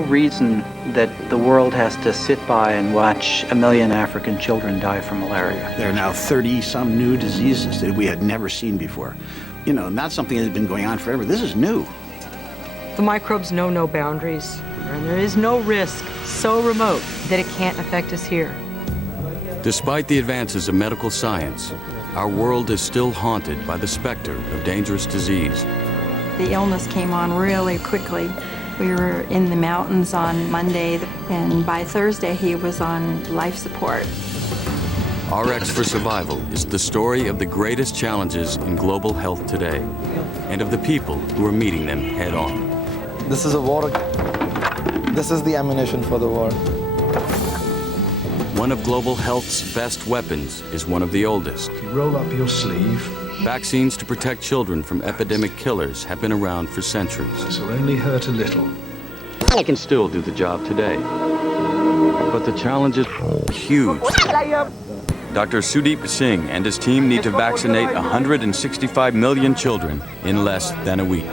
no reason that the world has to sit by and watch 1 million African children die from malaria. There are now 30-some new diseases that we had never seen before. You know, not something that has been going on forever. This is new. The microbes know no boundaries, and there is no risk so remote that it can't affect us here. Despite the advances of medical science, our world is still haunted by the specter of dangerous disease. The illness came on really quickly. We were in the mountains on Monday, and by Thursday he was on life support. RX for Survival is the story of the greatest challenges in global health today, and of the people who are meeting them head on. This is a war. This is the ammunition for the war. One of global health's best weapons is one of the oldest. Roll up your sleeve. Vaccines to protect children from epidemic killers have been around for centuries. This will only hurt a little. They can still do the job today, but the challenge is huge. Dr. Sudeep Singh and his team need to vaccinate 165 million children in less than a week.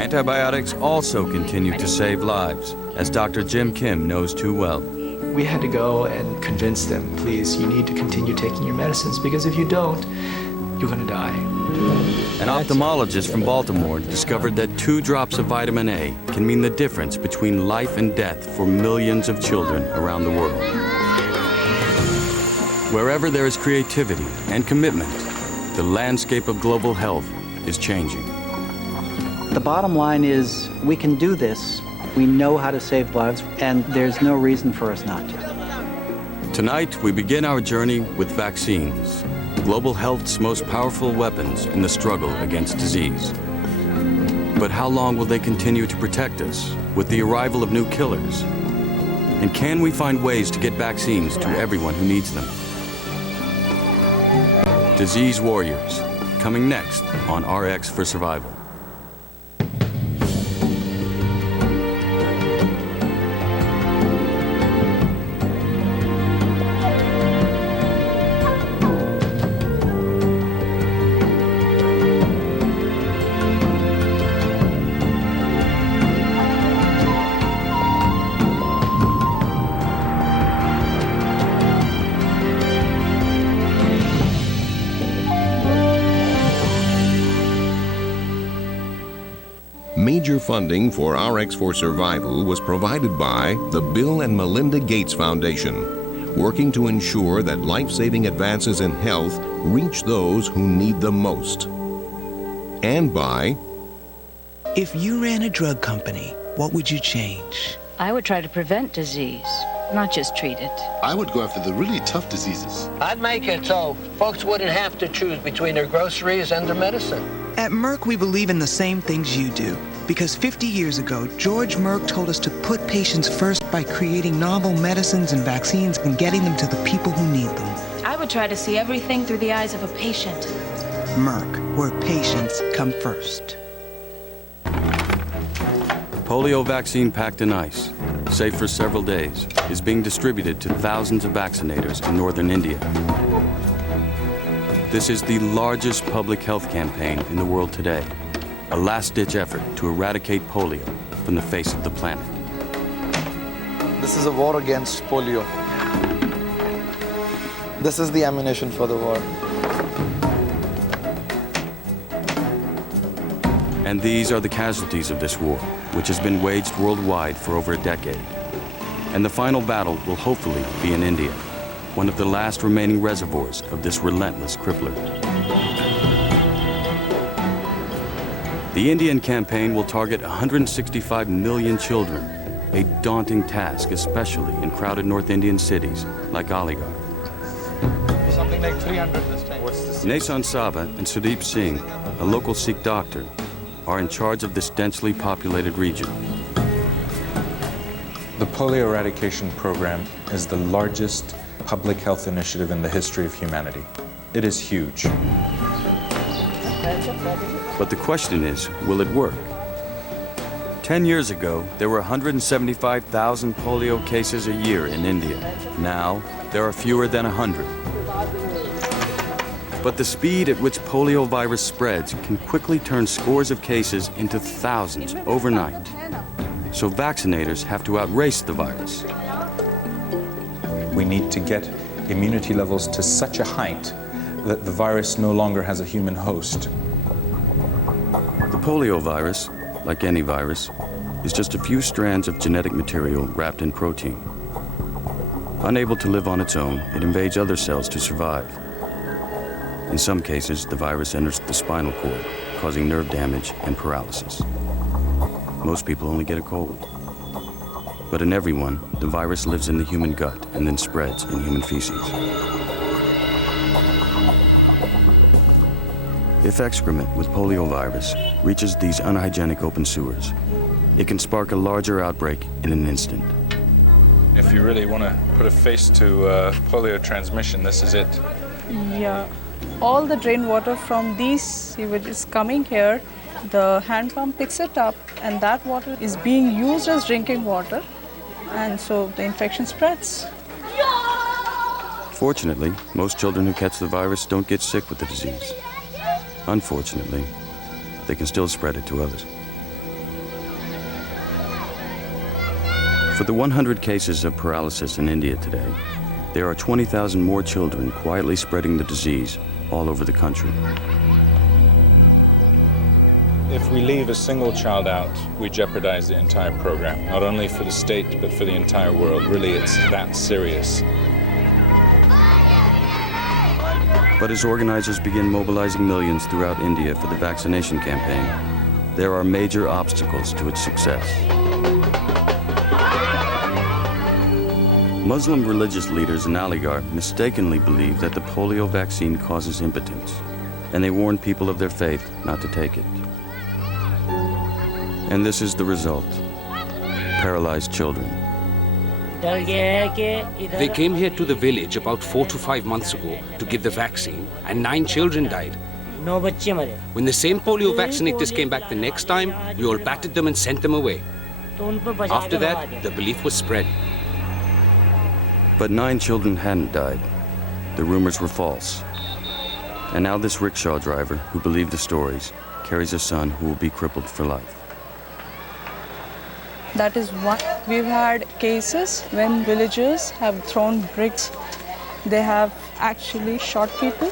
Antibiotics also continue to save lives, as Dr. Jim Kim knows too well. We had to go and convince them, please, you need to continue taking your medicines, because if you don't, you're going to die. An ophthalmologist from Baltimore discovered that 2 drops of vitamin A can mean the difference between life and death for millions of children around the world. Wherever there is creativity and commitment, the landscape of global health is changing. The bottom line is we can do this. We know how to save lives, and there's no reason for us not to. Tonight, we begin our journey with vaccines, global health's most powerful weapons in the struggle against disease. But how long will they continue to protect us with the arrival of new killers? And can we find ways to get vaccines to everyone who needs them? Disease Warriors, coming next on RX for Survival. Major funding for RX for Survival was provided by the Bill and Melinda Gates Foundation, working to ensure that life-saving advances in health reach those who need them most. And by... If you ran a drug company, what would you change? I would try to prevent disease, not just treat it. I would go after the really tough diseases. I'd make it so folks wouldn't have to choose between their groceries and their medicine. At Merck, we believe in the same things you do. Because 50 years ago, George Merck told us to put patients first by creating novel medicines and vaccines and getting them to the people who need them. I would try to see everything through the eyes of a patient. Merck, where patients come first. Polio vaccine packed in ice, safe for several days, is being distributed to thousands of vaccinators in northern India. This is the largest public health campaign in the world today, a last-ditch effort to eradicate polio from the face of the planet. This is a war against polio. This is the ammunition for the war. And these are the casualties of this war, which has been waged worldwide for over a decade. And the final battle will hopefully be in India, one of the last remaining reservoirs of this relentless crippler. The Indian campaign will target 165 million children, a daunting task, especially in crowded North Indian cities like Aligarh. Something like 300 this time. What's this? Nason Saba and Sudeep Singh, a local Sikh doctor, are in charge of this densely populated region. The polio eradication program is the largest public health initiative in the history of humanity. It is huge. But the question is, will it work? 10 years ago, there were 175,000 polio cases a year in India. Now, there are fewer than 100. But the speed at which polio virus spreads can quickly turn scores of cases into thousands overnight. So vaccinators have to outrace the virus. We need to get immunity levels to such a height that the virus no longer has a human host. The polio virus, like any virus, is just a few strands of genetic material wrapped in protein. Unable to live on its own, it invades other cells to survive. In some cases, the virus enters the spinal cord, causing nerve damage and paralysis. Most people only get a cold. But in everyone, the virus lives in the human gut and then spreads in human feces. If excrement with poliovirus reaches these unhygienic open sewers, it can spark a larger outbreak in an instant. If you really want to put a face to polio transmission, this is it. Yeah. All the drain water from these sewage is coming here. The hand pump picks it up, and that water is being used as drinking water, and so the infection spreads. Fortunately, most children who catch the virus don't get sick with the disease. Unfortunately, they can still spread it to others. For the 100 cases of paralysis in India today, there are 20,000 more children quietly spreading the disease all over the country. If we leave a single child out, we jeopardize the entire program, not only for the state, but for the entire world. Really, it's that serious. But as organizers begin mobilizing millions throughout India for the vaccination campaign, there are major obstacles to its success. Muslim religious leaders in Aligarh mistakenly believe that the polio vaccine causes impotence, and they warn people of their faith not to take it. And this is the result: paralyzed children. They came here to the village about 4 to 5 months ago to give the vaccine, and 9 children died. When the same polio vaccinators came back the next time, we all batted them and sent them away. After that, the belief was spread. But 9 children hadn't died. The rumors were false. And now this rickshaw driver, who believed the stories, carries a son who will be crippled for life. That is one. We've had cases when villagers have thrown bricks. They have actually shot people.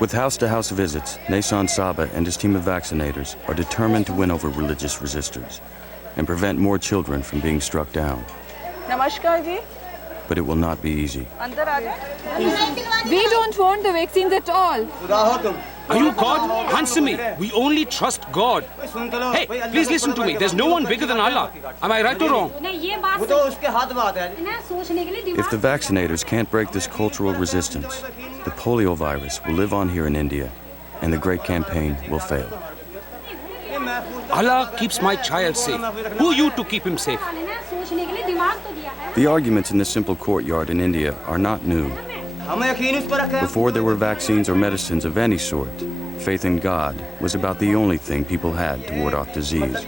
With house-to-house visits, Nasan Saba and his team of vaccinators are determined to win over religious resistors and prevent more children from being struck down. Namaskar ji. But it will not be easy. We don't want the vaccines at all. Are you God? Answer me. We only trust God. Hey, please listen to me. There's no one bigger than Allah. Am I right or wrong? If the vaccinators can't break this cultural resistance, the polio virus will live on here in India, and the great campaign will fail. Allah keeps my child safe. Who are you to keep him safe? The arguments in this simple courtyard in India are not new. Before there were vaccines or medicines of any sort, faith in God was about the only thing people had to ward off disease.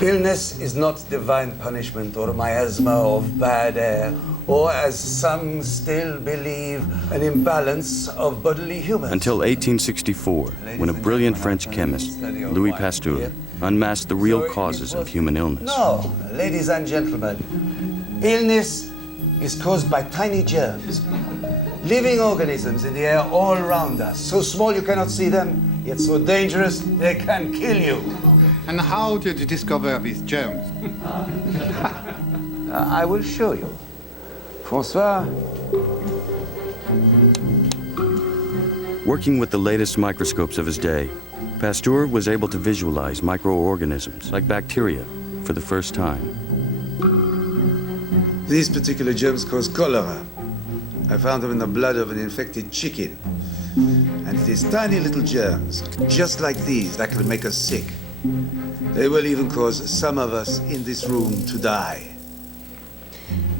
Illness is not divine punishment or miasma of bad air, or as some still believe, an imbalance of bodily humors. Until 1864, when a brilliant French chemist, Louis Pasteur, unmasked the real causes of human illness. No, ladies and gentlemen, illness is caused by tiny germs, living organisms in the air all around us, so small you cannot see them, yet so dangerous they can kill you. And how did you discover these germs? I will show you. François? Working with the latest microscopes of his day, Pasteur was able to visualize microorganisms like bacteria for the first time. These particular germs cause cholera. I found them in the blood of an infected chicken. And it is tiny little germs, just like these, that can make us sick. They will even cause some of us in this room to die.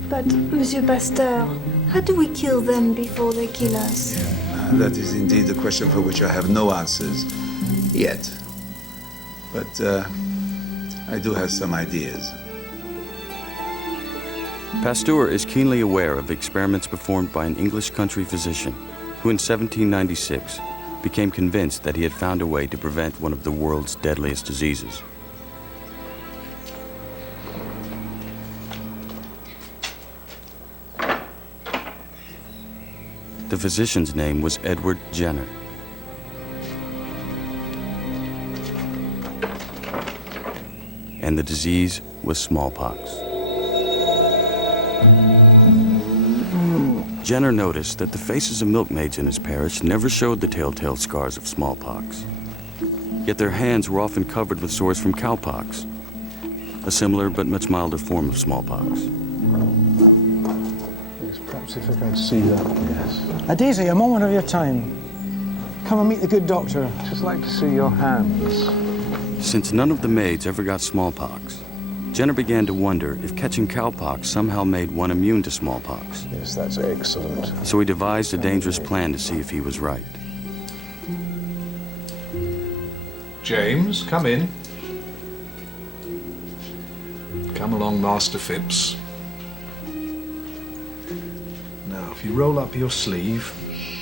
But, Monsieur Pasteur, how do we kill them before they kill us? That is indeed a question for which I have no answers yet. But I do have some ideas. Pasteur is keenly aware of experiments performed by an English country physician who in 1796 became convinced that he had found a way to prevent one of the world's deadliest diseases. The physician's name was Edward Jenner. And the disease was smallpox. Jenner noticed that the faces of milkmaids in his parish never showed the telltale scars of smallpox. Yet their hands were often covered with sores from cowpox, a similar but much milder form of smallpox. Yes, perhaps if I go to see that, yes. Daisy, a moment of your time. Come and meet the good doctor. I'd just like to see your hands. Since none of the maids ever got smallpox, Jenner began to wonder if catching cowpox somehow made one immune to smallpox. Yes, that's excellent. So he devised a dangerous plan to see if he was right. James, come in. Come along, Master Phipps. Now, if you roll up your sleeve...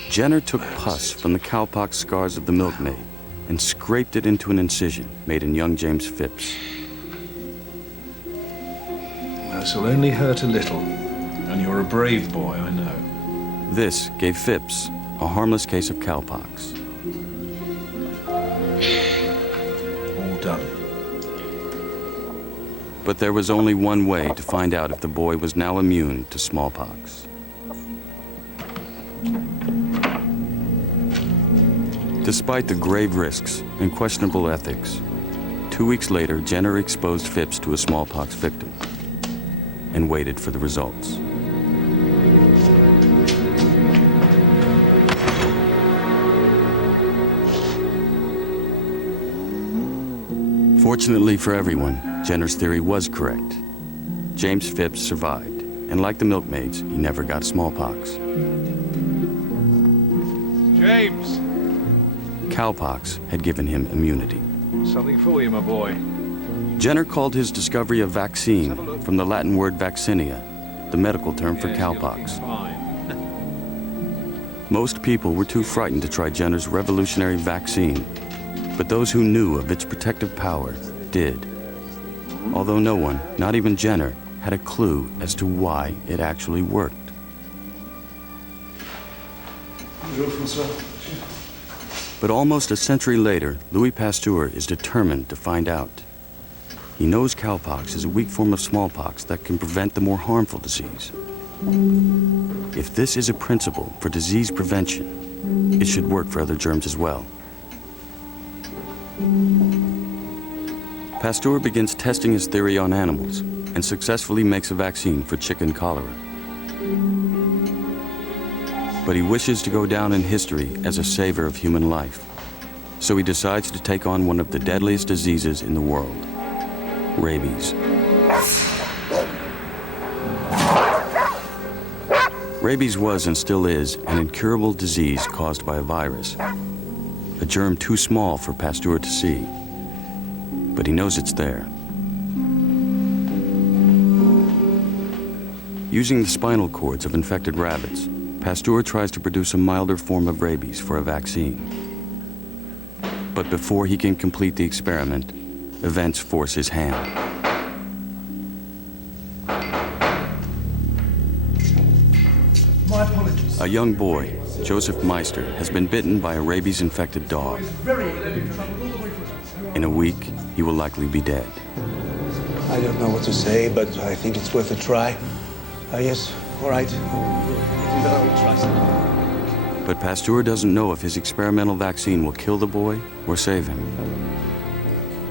Jenner took pus from the cowpox scars of the milkmaid and scraped it into an incision made in young James Phipps. This will only hurt a little, and you're a brave boy, I know. This gave Phipps a harmless case of cowpox. All done. But there was only one way to find out if the boy was now immune to smallpox. Despite the grave risks and questionable ethics, 2 weeks later, Jenner exposed Phipps to a smallpox victim and waited for the results. Fortunately for everyone, Jenner's theory was correct. James Phipps survived, and like the milkmaids, he never got smallpox. James! Cowpox had given him immunity. Something for you, my boy. Jenner called his discovery a vaccine from the Latin word vaccinia, the medical term for cowpox. Most people were too frightened to try Jenner's revolutionary vaccine, but those who knew of its protective power did. Although no one, not even Jenner, had a clue as to why it actually worked. But almost a century later, Louis Pasteur is determined to find out. He knows cowpox is a weak form of smallpox that can prevent the more harmful disease. If this is a principle for disease prevention, it should work for other germs as well. Pasteur begins testing his theory on animals and successfully makes a vaccine for chicken cholera. But he wishes to go down in history as a savior of human life. So he decides to take on one of the deadliest diseases in the world, rabies. Rabies was and still is an incurable disease caused by a virus, a germ too small for Pasteur to see. But he knows it's there. Using the spinal cords of infected rabbits, Pasteur tries to produce a milder form of rabies for a vaccine. But before he can complete the experiment, events force his hand. My apologies. A young boy, Joseph Meister, has been bitten by a rabies-infected dog. In a week, he will likely be dead. I don't know what to say, but I think it's worth a try. Yes, all right. But Pasteur doesn't know if his experimental vaccine will kill the boy or save him.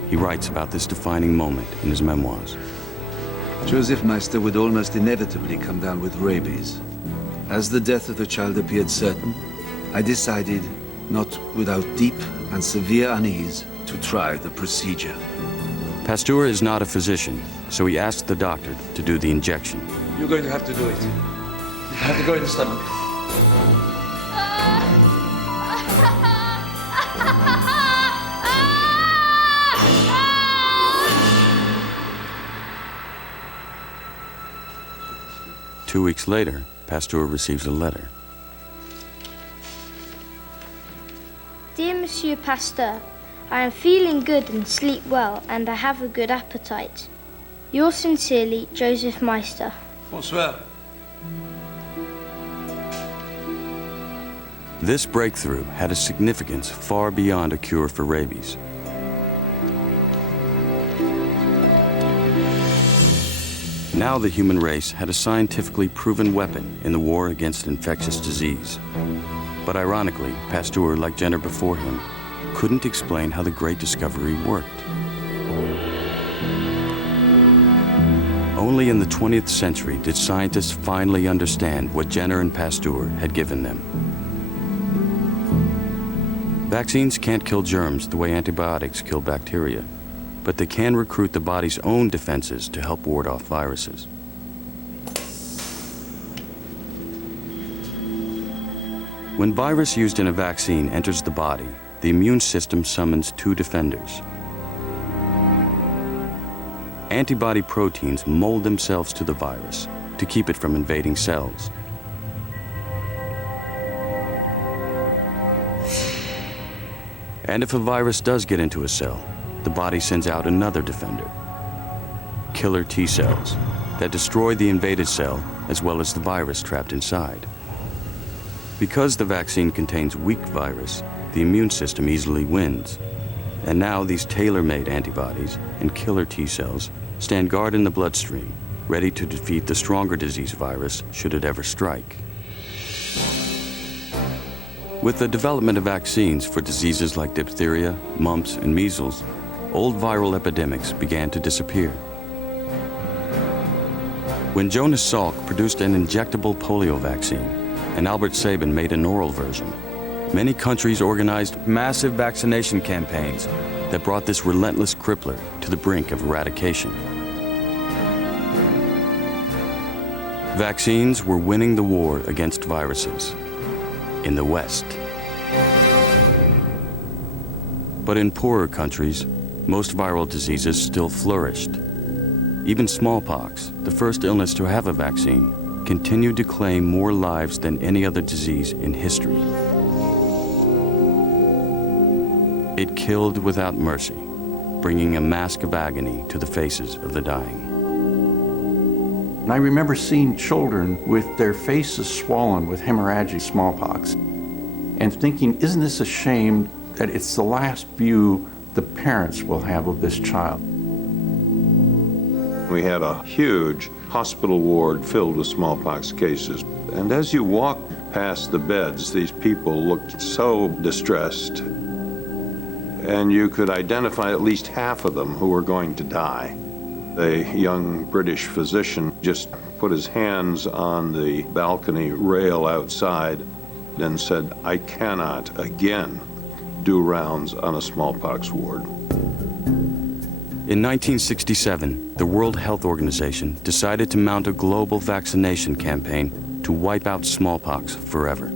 He writes about this defining moment in his memoirs. Joseph Meister would almost inevitably come down with rabies. As the death of the child appeared certain, I decided, not without deep and severe unease, to try the procedure. Pasteur is not a physician, so he asked the doctor to do the injection. You're going to have to do it. You have to go in the stomach. Two weeks later, Pasteur receives a letter. Monsieur Pasteur. I am feeling good and sleep well, and I have a good appetite. Yours sincerely, Joseph Meister. Bonsoir. This breakthrough had a significance far beyond a cure for rabies. Now the human race had a scientifically proven weapon in the war against infectious disease. But ironically, Pasteur, like Jenner before him, couldn't explain how the great discovery worked. Only in the 20th century did scientists finally understand what Jenner and Pasteur had given them. Vaccines can't kill germs the way antibiotics kill bacteria, but they can recruit the body's own defenses to help ward off viruses. When virus used in a vaccine enters the body, the immune system summons two defenders. Antibody proteins mold themselves to the virus to keep it from invading cells. And if a virus does get into a cell, the body sends out another defender, killer T cells, that destroy the invaded cell as well as the virus trapped inside. Because the vaccine contains weak virus, the immune system easily wins. And now these tailor-made antibodies and killer T cells stand guard in the bloodstream, ready to defeat the stronger disease virus should it ever strike. With the development of vaccines for diseases like diphtheria, mumps, and measles, old viral epidemics began to disappear. When Jonas Salk produced an injectable polio vaccine and Albert Sabin made an oral version, many countries organized massive vaccination campaigns that brought this relentless crippler to the brink of eradication. Vaccines were winning the war against viruses in the West. But in poorer countries, most viral diseases still flourished. Even smallpox, the first illness to have a vaccine, continued to claim more lives than any other disease in history. It killed without mercy, bringing a mask of agony to the faces of the dying. I remember seeing children with their faces swollen with hemorrhagic smallpox and thinking, isn't this a shame that it's the last view the parents will have of this child? We had a huge hospital ward filled with smallpox cases. And as you walked past the beds, these people looked so distressed. And you could identify at least half of them who were going to die. A young British physician just put his hands on the balcony rail outside and said, "I cannot again do rounds on a smallpox ward." In 1967, the World Health Organization decided to mount a global vaccination campaign to wipe out smallpox forever.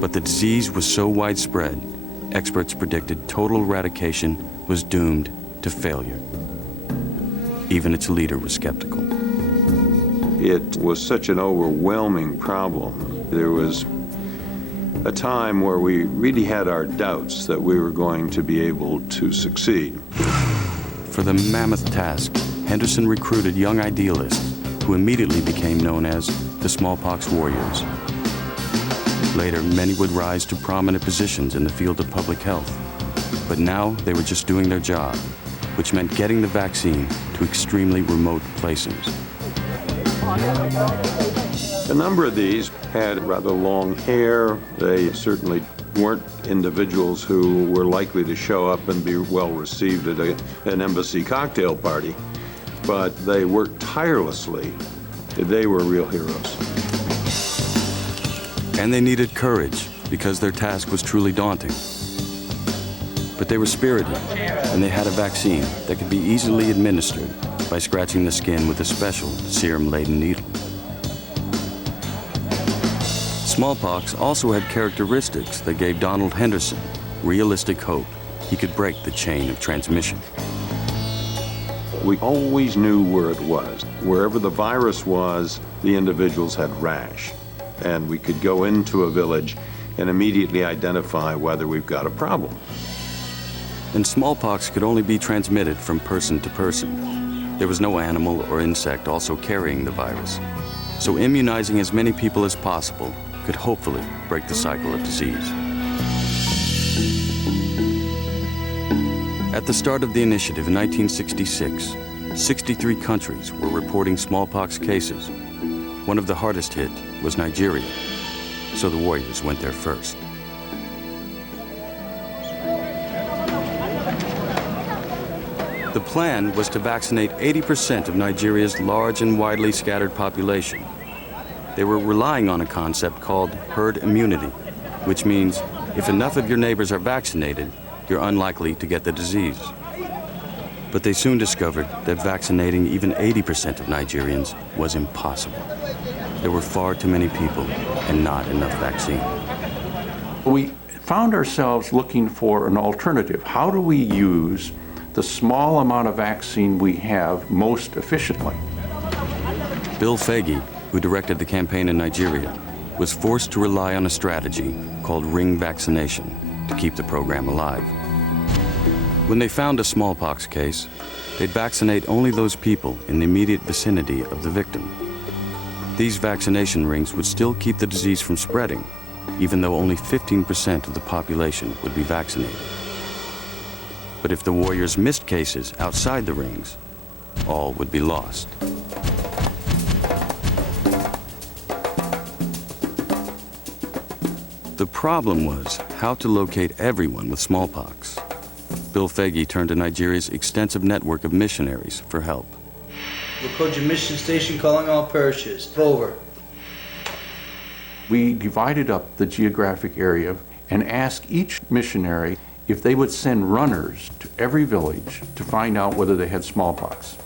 But the disease was so widespread, experts predicted total eradication was doomed to failure. Even its leader was skeptical. It was such an overwhelming problem. There was a time where we really had our doubts that we were going to be able to succeed. For the mammoth task, Henderson recruited young idealists who immediately became known as the Smallpox Warriors. Later, many would rise to prominent positions in the field of public health. But now they were just doing their job, which meant getting the vaccine to extremely remote places. A number of these had rather long hair. They certainly weren't individuals who were likely to show up and be well received at an embassy cocktail party, but they worked tirelessly. They were real heroes. And they needed courage because their task was truly daunting. But they were spirited, and they had a vaccine that could be easily administered by scratching the skin with a special serum-laden needle. Smallpox also had characteristics that gave Donald Henderson realistic hope he could break the chain of transmission. We always knew where it was. Wherever the virus was, the individuals had rash. And we could go into a village and immediately identify whether we've got a problem. And smallpox could only be transmitted from person to person. There was no animal or insect also carrying the virus. So immunizing as many people as possible could hopefully break the cycle of disease. At the start of the initiative in 1966, 63 countries were reporting smallpox cases. One of the hardest hit was Nigeria, so the Warriors went there first. The plan was to vaccinate 80% of Nigeria's large and widely scattered population. They were relying on a concept called herd immunity, which means if enough of your neighbors are vaccinated, you're unlikely to get the disease. But they soon discovered that vaccinating even 80% of Nigerians was impossible. There were far too many people and not enough vaccine. We found ourselves looking for an alternative. How do we use the small amount of vaccine we have most efficiently? Bill Faggy, who directed the campaign in Nigeria, was forced to rely on a strategy called ring vaccination to keep the program alive. When they found a smallpox case, they'd vaccinate only those people in the immediate vicinity of the victim. These vaccination rings would still keep the disease from spreading, even though only 15% of the population would be vaccinated. But if the Warriors missed cases outside the rings, all would be lost. The problem was how to locate everyone with smallpox. Bill Faggy turned to Nigeria's extensive network of missionaries for help. Lokoja Mission Station calling all parishes. Over. We divided up the geographic area and asked each missionary if they would send runners to every village to find out whether they had smallpox.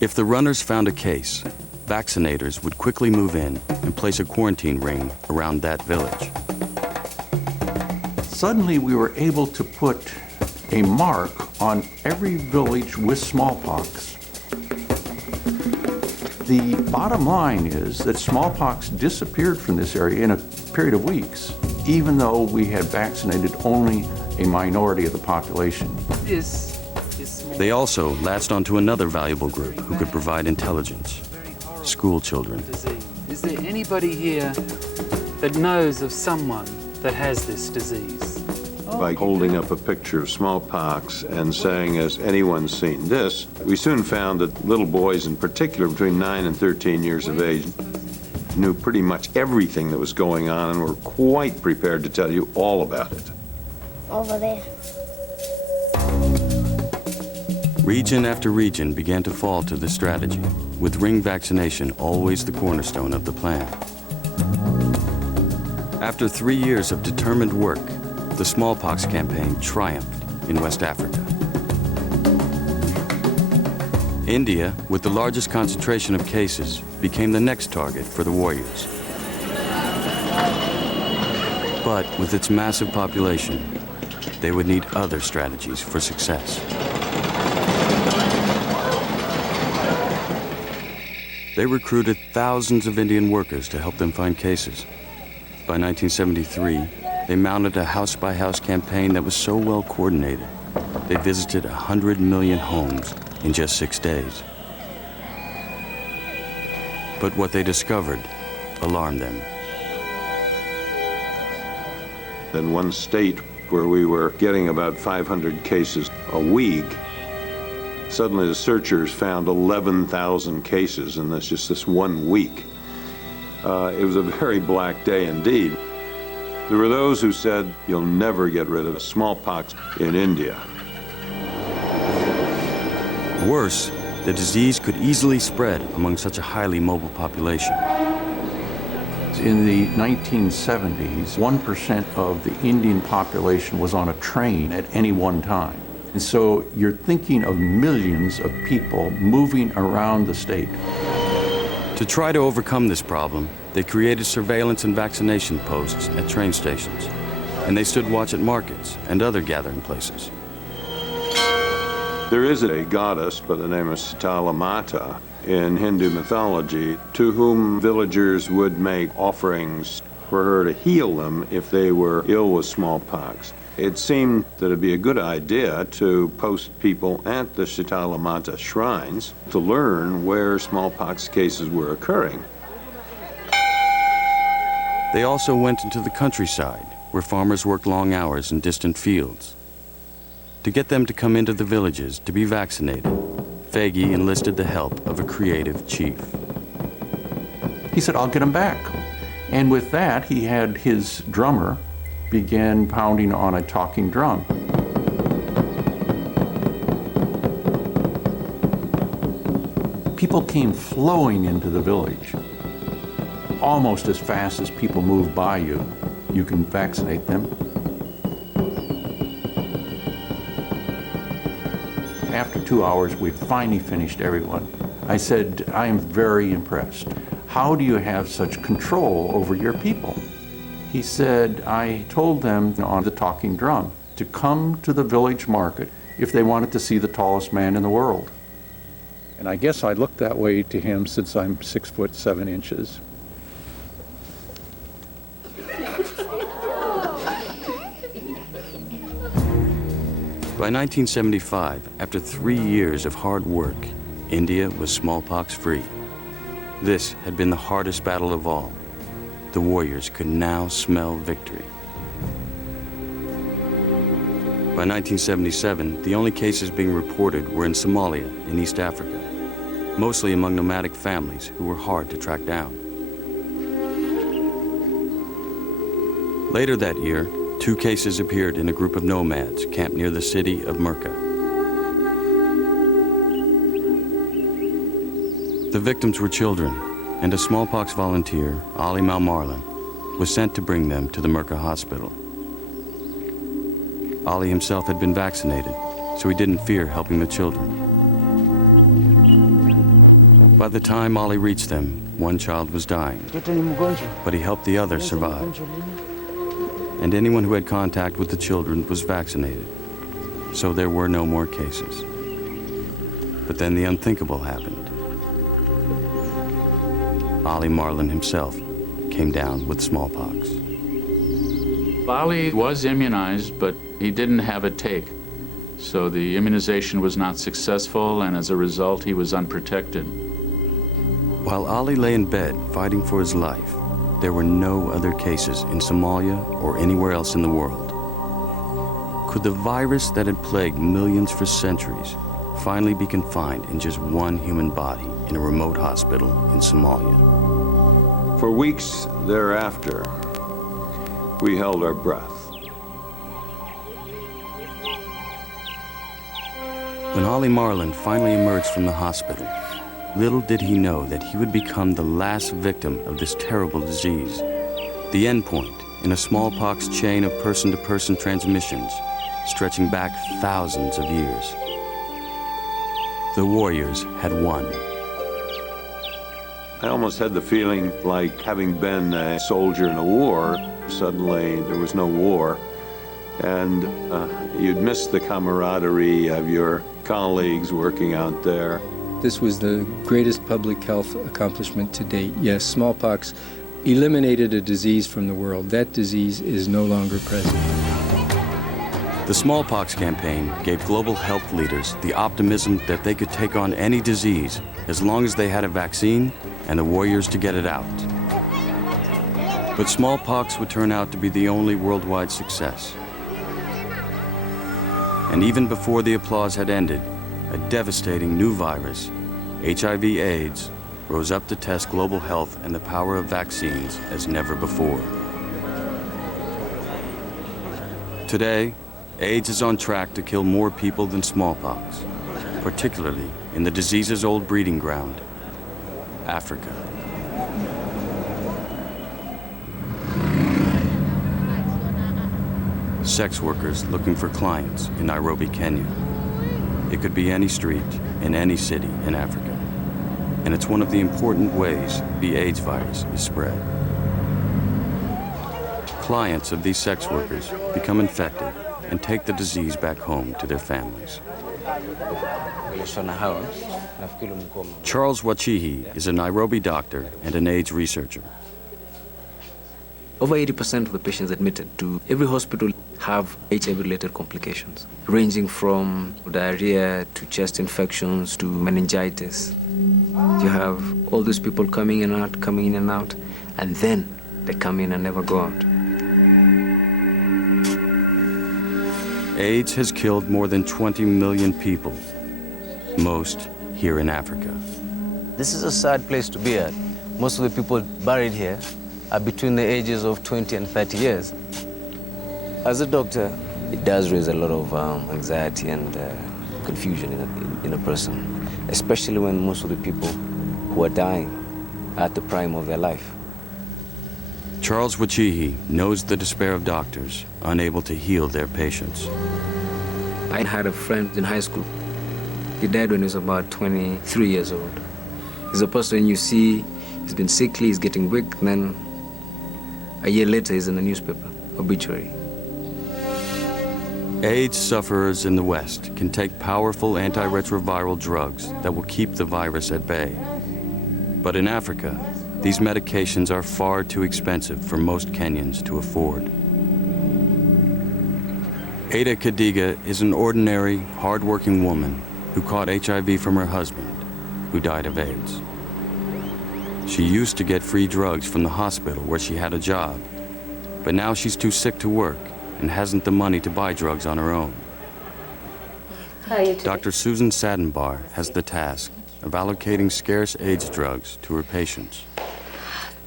If the runners found a case, vaccinators would quickly move in and place a quarantine ring around that village. Suddenly we were able to put a mark on every village with smallpox. The bottom line is that smallpox disappeared from this area in a period of weeks, even though we had vaccinated only a minority of the population. They also latched onto another valuable group who could provide intelligence: school children. Is there anybody here that knows of someone that has this disease? By holding up a picture of smallpox and saying, has anyone seen this? We soon found that little boys in particular, between 9 and 13 years of age, knew pretty much everything that was going on and were quite prepared to tell you all about it. Over there. Region after region began to fall to this strategy, with ring vaccination always the cornerstone of the plan. After 3 years of determined work, the smallpox campaign triumphed in West Africa. India, with the largest concentration of cases, became the next target for the Warriors. But with its massive population, they would need other strategies for success. They recruited thousands of Indian workers to help them find cases. By 1973, they mounted a house-by-house campaign that was so well coordinated, they visited 100 million homes in just 6 days. But what they discovered alarmed them. In one state where we were getting about 500 cases a week, suddenly the searchers found 11,000 cases in just this 1 week. It was a very black day indeed. There were those who said, you'll never get rid of smallpox in India. Worse, the disease could easily spread among such a highly mobile population. In the 1970s, 1% of the Indian population was on a train at any one time. And so you're thinking of millions of people moving around the state. To try to overcome this problem, they created surveillance and vaccination posts at train stations, and they stood watch at markets and other gathering places. There is a goddess by the name of Sitala Mata in Hindu mythology to whom villagers would make offerings for her to heal them if they were ill with smallpox. It seemed that it'd be a good idea to post people at the Shitala Mata shrines to learn where smallpox cases were occurring. They also went into the countryside, where farmers worked long hours in distant fields. To get them to come into the villages to be vaccinated, Faggy enlisted the help of a creative chief. He said, I'll get them back. And with that, he had his drummer begin pounding on a talking drum. People came flowing into the village. Almost as fast as people move by you, you can vaccinate them. After 2 hours, we finally finished everyone. I said, I am very impressed. How do you have such control over your people? He said, I told them on the talking drum to come to the village market if they wanted to see the tallest man in the world. And I guess I looked that way to him since I'm 6'7". By 1975, after 3 years of hard work, India was smallpox-free. This had been the hardest battle of all. The warriors could now smell victory. By 1977, the only cases being reported were in Somalia, in East Africa, mostly among nomadic families who were hard to track down. Later that year, 2 cases appeared in a group of nomads camped near the city of Merka. The victims were children, and a smallpox volunteer, Ali Malmarlin, was sent to bring them to the Merka hospital. Ali himself had been vaccinated, so he didn't fear helping the children. By the time Ali reached them, one child was dying, but he helped the other survive. And anyone who had contact with the children was vaccinated, so there were no more cases. But then the unthinkable happened. Ali Marlin himself came down with smallpox. Ali was immunized, but he didn't have a take. So the immunization was not successful, and as a result, he was unprotected. While Ali lay in bed fighting for his life, there were no other cases in Somalia or anywhere else in the world. Could the virus that had plagued millions for centuries finally be confined in just one human body in a remote hospital in Somalia? For weeks thereafter, we held our breath. When Ali Marlin finally emerged from the hospital, little did he know that he would become the last victim of this terrible disease, the endpoint in a smallpox chain of person-to-person transmissions stretching back thousands of years. The warriors had won. I almost had the feeling like having been a soldier in a war, suddenly there was no war, and you'd miss the camaraderie of your colleagues working out there. This was the greatest public health accomplishment to date. Yes, smallpox eliminated a disease from the world. That disease is no longer present. The smallpox campaign gave global health leaders the optimism that they could take on any disease as long as they had a vaccine and the warriors to get it out. But smallpox would turn out to be the only worldwide success. And even before the applause had ended, a devastating new virus, HIV/AIDS, rose up to test global health and the power of vaccines as never before. Today, AIDS is on track to kill more people than smallpox, particularly in the disease's old breeding ground, Africa. Sex workers looking for clients in Nairobi, Kenya. It could be any street in any city in Africa. And it's one of the important ways the AIDS virus is spread. Clients of these sex workers become infected and take the disease back home to their families. Charles Wachihi is a Nairobi doctor and an AIDS researcher. Over 80% of the patients admitted to every hospital have HIV-related complications, ranging from diarrhea to chest infections to meningitis. You have all these people coming in and out, and then they come in and never go out. AIDS has killed more than 20 million people, most here in Africa. This is a sad place to be at. Most of the people buried here are between the ages of 20 and 30 years. As a doctor, it does raise a lot of anxiety and confusion in a person, especially when most of the people who are dying are at the prime of their life. Charles Wachihi knows the despair of doctors unable to heal their patients. I had a friend in high school. He died when he was about 23 years old. He's a person you see, he's been sickly, he's getting weak, and then a year later he's in the newspaper, obituary. AIDS sufferers in the West can take powerful antiretroviral drugs that will keep the virus at bay. But in Africa, these medications are far too expensive for most Kenyans to afford. Ada Kadiga is an ordinary, hard-working woman who caught HIV from her husband, who died of AIDS. She used to get free drugs from the hospital where she had a job, but now she's too sick to work and hasn't the money to buy drugs on her own. Dr. Susan Sadenbar has the task of allocating scarce AIDS drugs to her patients.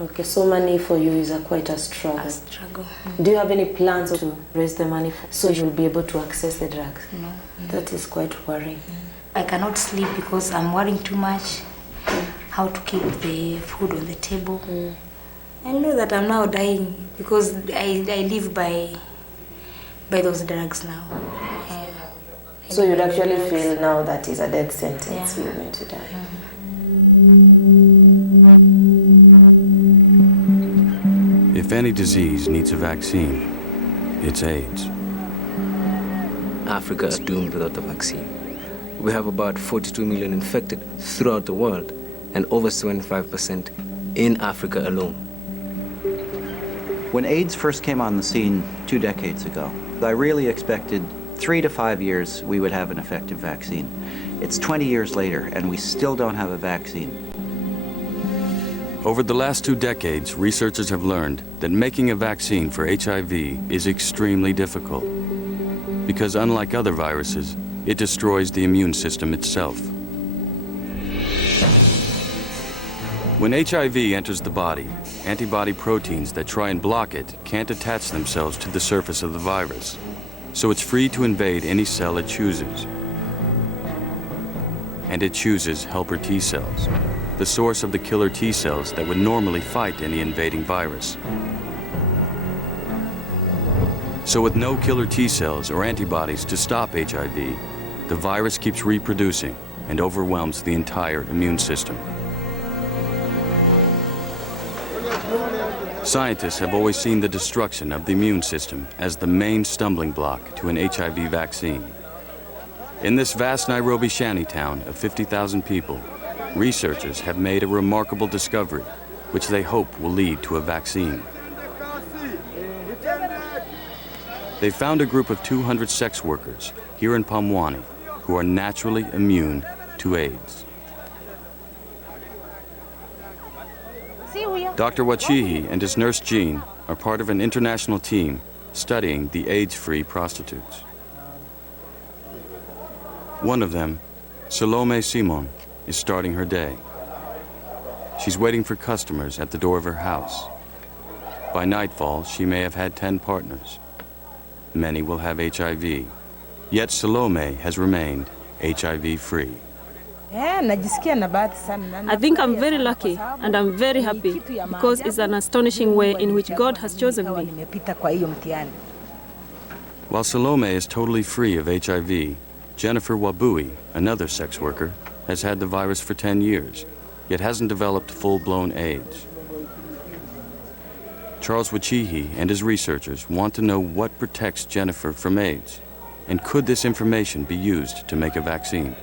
Okay, so money for you is quite a struggle. Do you have any plans to raise the money so you'll be able to access the drugs? No. That is quite worrying. I cannot sleep because I'm worrying too much how to keep the food on the table. I know that I'm now dying because I live by those drugs now. So you'd actually feel now that is a death sentence, you're going to die. If any disease needs a vaccine, it's AIDS. Africa is doomed without a vaccine. We have about 42 million infected throughout the world, and over 75% in Africa alone. When AIDS first came on the scene 2 decades ago, I really expected 3 to 5 years we would have an effective vaccine. It's 20 years later, and we still don't have a vaccine. Over the last 2 decades, researchers have learned that making a vaccine for HIV is extremely difficult because unlike other viruses, it destroys the immune system itself. When HIV enters the body, antibody proteins that try and block it can't attach themselves to the surface of the virus, so it's free to invade any cell it chooses. And it chooses helper T cells, the source of the killer T cells that would normally fight any invading virus. So with no killer T cells or antibodies to stop HIV, the virus keeps reproducing and overwhelms the entire immune system. Scientists have always seen the destruction of the immune system as the main stumbling block to an HIV vaccine. In this vast Nairobi shantytown of 50,000 people, researchers have made a remarkable discovery, which they hope will lead to a vaccine. They found a group of 200 sex workers here in Pamwani who are naturally immune to AIDS. Dr. Wachihi and his nurse Jean are part of an international team studying the AIDS-free prostitutes. One of them, Salome Simon, is starting her day. She's waiting for customers at the door of her house. By nightfall, she may have had 10 partners. Many will have HIV. Yet Salome has remained HIV-free. I think I'm very lucky and I'm very happy because it's an astonishing way in which God has chosen me. While Salome is totally free of HIV, Jennifer Wabui, another sex worker, has had the virus for 10 years, yet hasn't developed full-blown AIDS. Charles Wachihi and his researchers want to know what protects Jennifer from AIDS, and could this information be used to make a vaccine?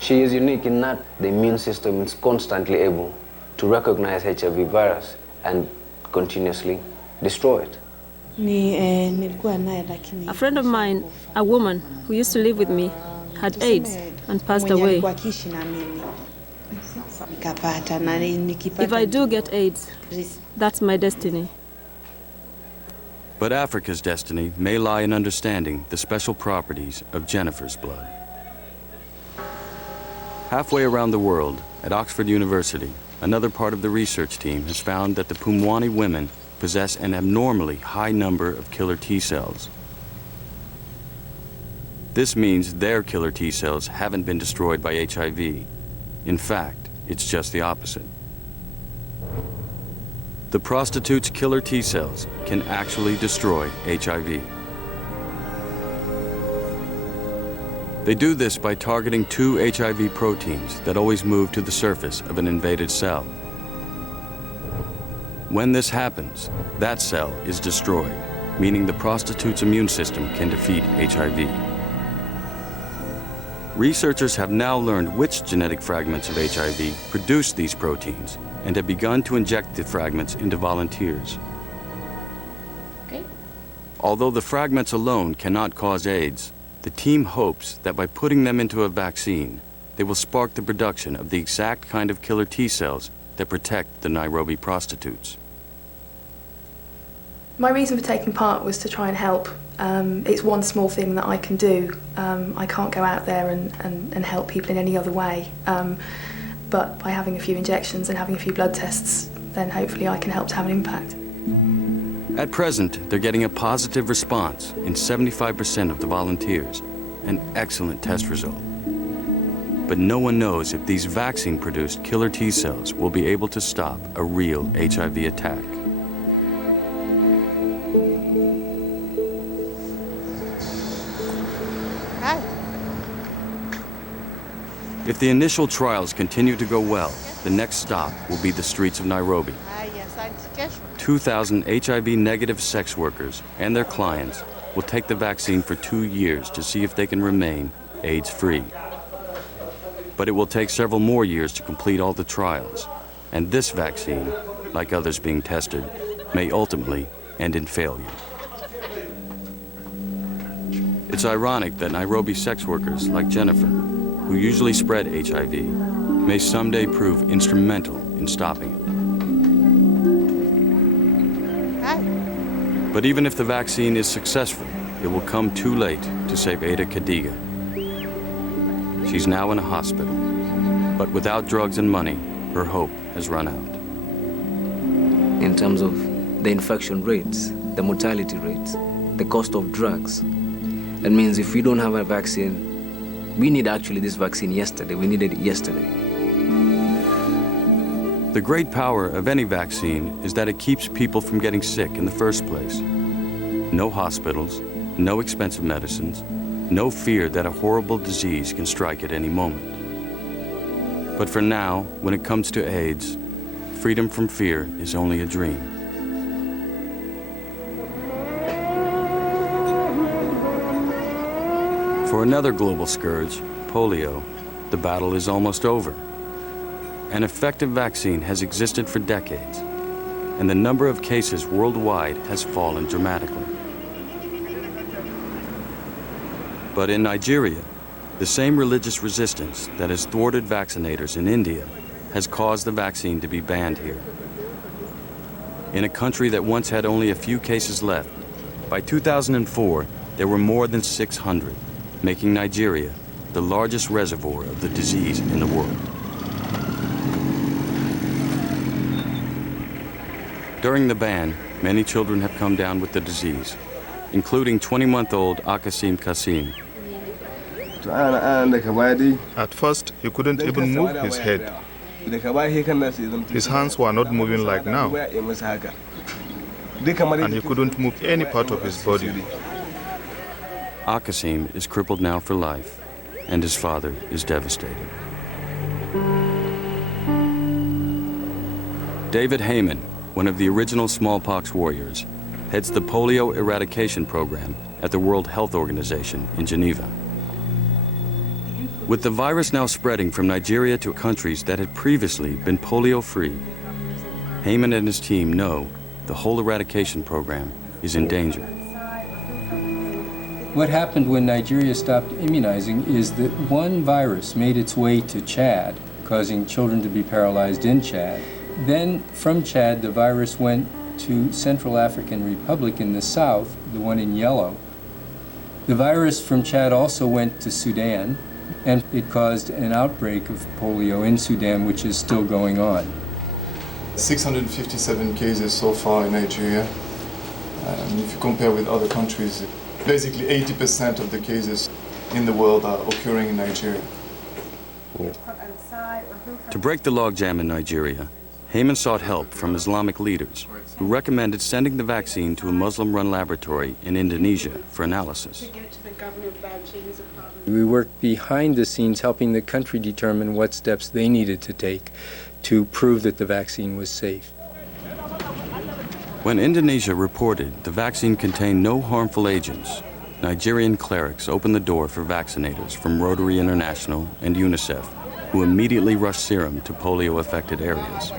She is unique in that the immune system is constantly able to recognize HIV virus and continuously destroy it. A friend of mine, a woman who used to live with me, had AIDS and passed away. If I do get AIDS, that's my destiny. But Africa's destiny may lie in understanding the special properties of Jennifer's blood. Halfway around the world, at Oxford University, another part of the research team has found that the Pumwani women possess an abnormally high number of killer T cells. This means their killer T cells haven't been destroyed by HIV. In fact, it's just the opposite. The prostitutes' killer T cells can actually destroy HIV. They do this by targeting two HIV proteins that always move to the surface of an invaded cell. When this happens, that cell is destroyed, meaning the prostitute's immune system can defeat HIV. Researchers have now learned which genetic fragments of HIV produce these proteins and have begun to inject the fragments into volunteers. Okay. Although the fragments alone cannot cause AIDS, the team hopes that by putting them into a vaccine, they will spark the production of the exact kind of killer T cells that protect the Nairobi prostitutes. My reason for taking part was to try and help. It's one small thing that I can do. I can't go out there and help people in any other way. But by having a few injections and having a few blood tests, then hopefully I can help to have an impact. At present, they're getting a positive response in 75% of the volunteers, an excellent test result. But no one knows if these vaccine-produced killer T cells will be able to stop a real HIV attack. If the initial trials continue to go well, the next stop will be the streets of Nairobi. 2,000 HIV-negative sex workers and their clients will take the vaccine for 2 years to see if they can remain AIDS-free. But it will take several more years to complete all the trials, and this vaccine, like others being tested, may ultimately end in failure. It's ironic that Nairobi sex workers like Jennifer, who usually spread HIV, may someday prove instrumental in stopping it. But even if the vaccine is successful, it will come too late to save Ada Kadiga. She's now in a hospital, but without drugs and money, her hope has run out. In terms of the infection rates, the mortality rates, the cost of drugs, that means if we don't have a vaccine, we need actually this vaccine yesterday. We needed it yesterday. The great power of any vaccine is that it keeps people from getting sick in the first place. No hospitals, no expensive medicines, no fear that a horrible disease can strike at any moment. But for now, when it comes to AIDS, freedom from fear is only a dream. For another global scourge, polio, the battle is almost over. An effective vaccine has existed for decades, and the number of cases worldwide has fallen dramatically. But in Nigeria, the same religious resistance that has thwarted vaccinators in India has caused the vaccine to be banned here. In a country that once had only a few cases left, by 2004, there were more than 600, making Nigeria the largest reservoir of the disease in the world. During the ban, many children have come down with the disease, including 20-month-old Akasim Kasim. At first, he couldn't even move his head. His hands were not moving like now, and he couldn't move any part of his body. Akasim is crippled now for life, and his father is devastated. David Heyman, one of the original smallpox warriors, heads the polio eradication program at the World Health Organization in Geneva. With the virus now spreading from Nigeria to countries that had previously been polio-free, Heyman and his team know the whole eradication program is in danger. What happened when Nigeria stopped immunizing is that one virus made its way to Chad, causing children to be paralyzed in Chad. Then from Chad, the virus went to Central African Republic in the south, the one in yellow. The virus from Chad also went to Sudan, and it caused an outbreak of polio in Sudan, which is still going on. 657 cases so far in Nigeria. If you compare with other countries, basically 80% of the cases in the world are occurring in Nigeria. To break the logjam in Nigeria, Heyman sought help from Islamic leaders who recommended sending the vaccine to a Muslim-run laboratory in Indonesia for analysis. We worked behind the scenes helping the country determine what steps they needed to take to prove that the vaccine was safe. When Indonesia reported the vaccine contained no harmful agents, Nigerian clerics opened the door for vaccinators from Rotary International and UNICEF, who immediately rushed serum to polio-affected areas.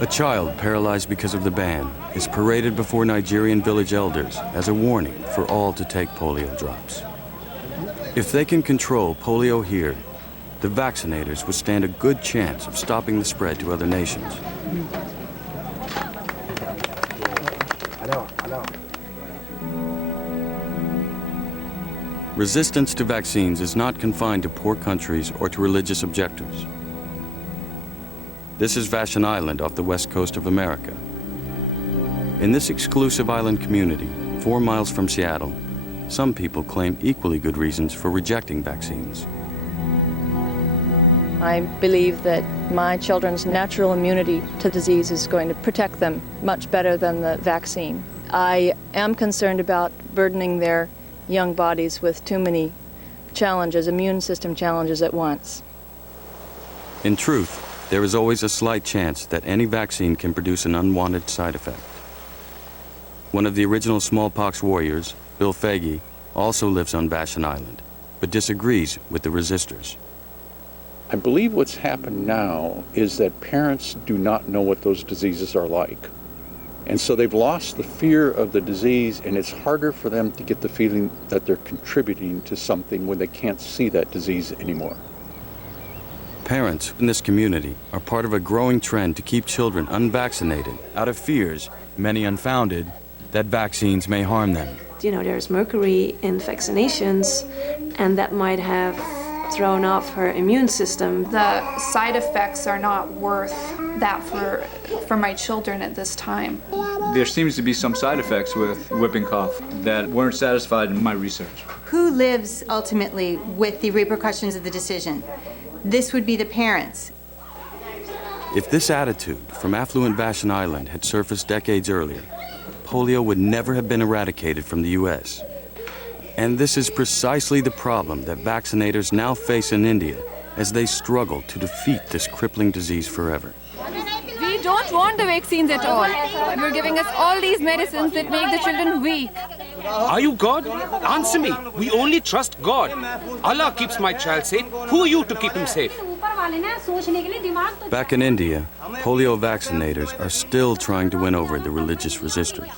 A child paralyzed because of the ban is paraded before Nigerian village elders as a warning for all to take polio drops. If they can control polio here, the vaccinators would stand a good chance of stopping the spread to other nations. Resistance to vaccines is not confined to poor countries or to religious objectives. This is Vashon Island off the west coast of America. In this exclusive island community, 4 miles from Seattle, some people claim equally good reasons for rejecting vaccines. I believe that my children's natural immunity to disease is going to protect them much better than the vaccine. I am concerned about burdening their young bodies with too many challenges, immune system challenges at once. In truth, there is always a slight chance that any vaccine can produce an unwanted side effect. One of the original smallpox warriors, Bill Fagey, also lives on Vashon Island, but disagrees with the resistors. I believe what's happened now is that parents do not know what those diseases are like. And so they've lost the fear of the disease, and it's harder for them to get the feeling that they're contributing to something when they can't see that disease anymore. Parents in this community are part of a growing trend to keep children unvaccinated out of fears, many unfounded, that vaccines may harm them. You know, there's mercury in vaccinations, and that might have thrown off her immune system. The side effects are not worth that for my children at this time. There seems to be some side effects with whooping cough that weren't satisfied in my research. Who lives ultimately with the repercussions of the decision? This would be the parents. If this attitude from affluent Vashon Island had surfaced decades earlier, polio would never have been eradicated from the U.S. And this is precisely the problem that vaccinators now face in India as they struggle to defeat this crippling disease forever. We don't want the vaccines at all. You're giving us all these medicines that make the children weak. Are you God? Answer me. We only trust God. Allah keeps my child safe. Who are you to keep him safe? Back in India, polio vaccinators are still trying to win over the religious resistors.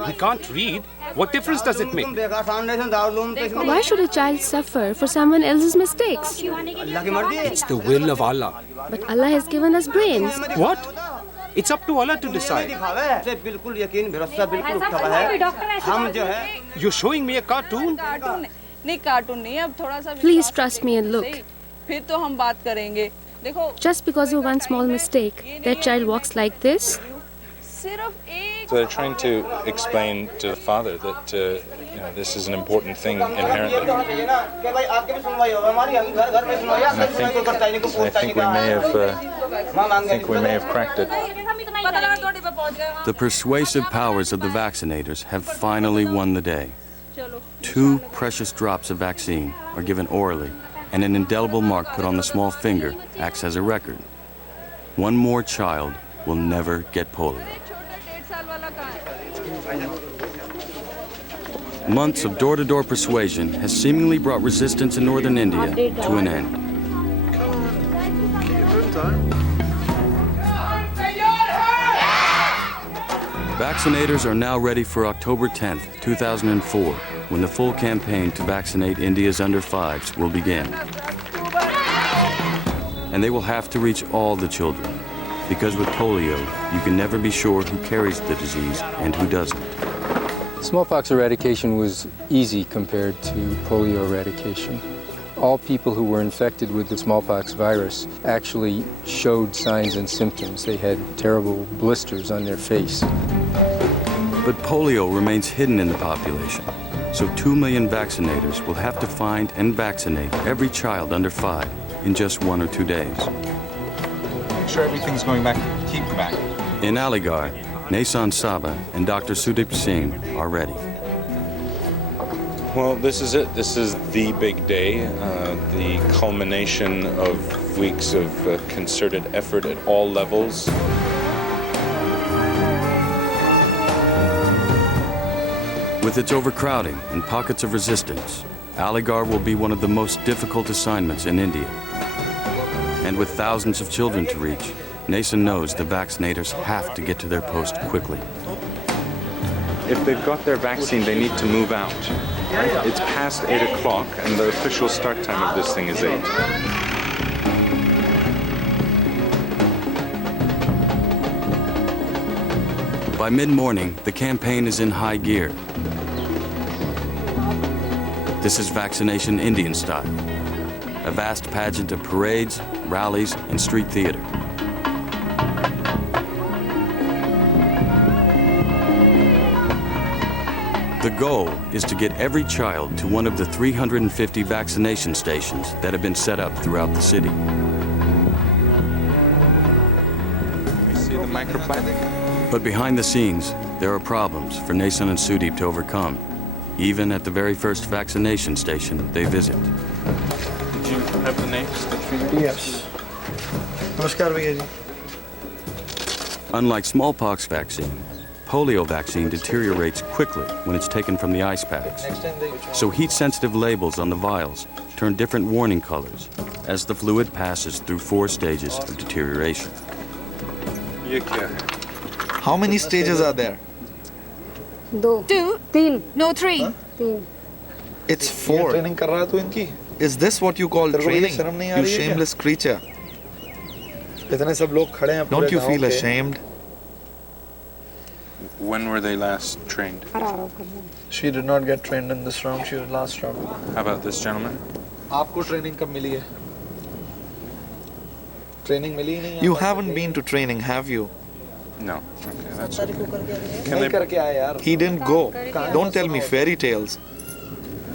I can't read. What difference does it make? Why should a child suffer for someone else's mistakes? It's the will of Allah. But Allah has given us brains. What? It's up to Allah to decide. You're showing me a cartoon? Please trust me and look. Just because of one small mistake, that child walks like this. So they're trying to explain to the father that this is an important thing inherently. And I think we may have cracked it. The persuasive powers of the vaccinators have finally won the day. 2 precious drops of vaccine are given orally, and an indelible mark put on the small finger acts as a record. One more child will never get polio. Months of door-to-door persuasion has seemingly brought resistance in northern India to an end. Vaccinators are now ready for October 10th, 2004, when the full campaign to vaccinate India's under 5s will begin. And they will have to reach all the children, because with polio, you can never be sure who carries the disease and who doesn't. Smallpox eradication was easy compared to polio eradication. All people who were infected with the smallpox virus actually showed signs and symptoms. They had terrible blisters on their face. But polio remains hidden in the population, so 2 million vaccinators will have to find and vaccinate every child under 5 in just 1 or 2 days. Make sure everything's going back. Keep back. In Aligarh, Nason Saba and Dr. Sudip Singh are ready. Well, this is it. This is the big day, the culmination of weeks of concerted effort at all levels. With its overcrowding and pockets of resistance, Aligarh will be one of the most difficult assignments in India. And with thousands of children to reach, Nason knows the vaccinators have to get to their post quickly. If they've got their vaccine, they need to move out. Right? It's past 8 o'clock, and the official start time of this thing is 8. By mid-morning, the campaign is in high gear. This is Vaccination Indian style, a vast pageant of parades, rallies, and street theater. The goal is to get every child to one of the 350 vaccination stations that have been set up throughout the city. You see the microplastic? But behind the scenes, there are problems for Nason and Sudip to overcome, even at the very first vaccination station they visit. Did you have the names? Yes. Namaskar, Bhaiya ji. Unlike smallpox vaccine, polio vaccine deteriorates quickly when it's taken from the ice packs. So heat-sensitive labels on the vials turn different warning colors as the fluid passes through 4 stages of deterioration. How many stages are there? 2, 3, no 3. It's 4. Is this what you call training, you shameless creature? Don't you feel ashamed? When were they last trained? She did not get trained in this round, she was last round. How about this gentleman? You haven't been to training, have you? No. Okay, that's okay. He didn't go. Don't tell me fairy tales.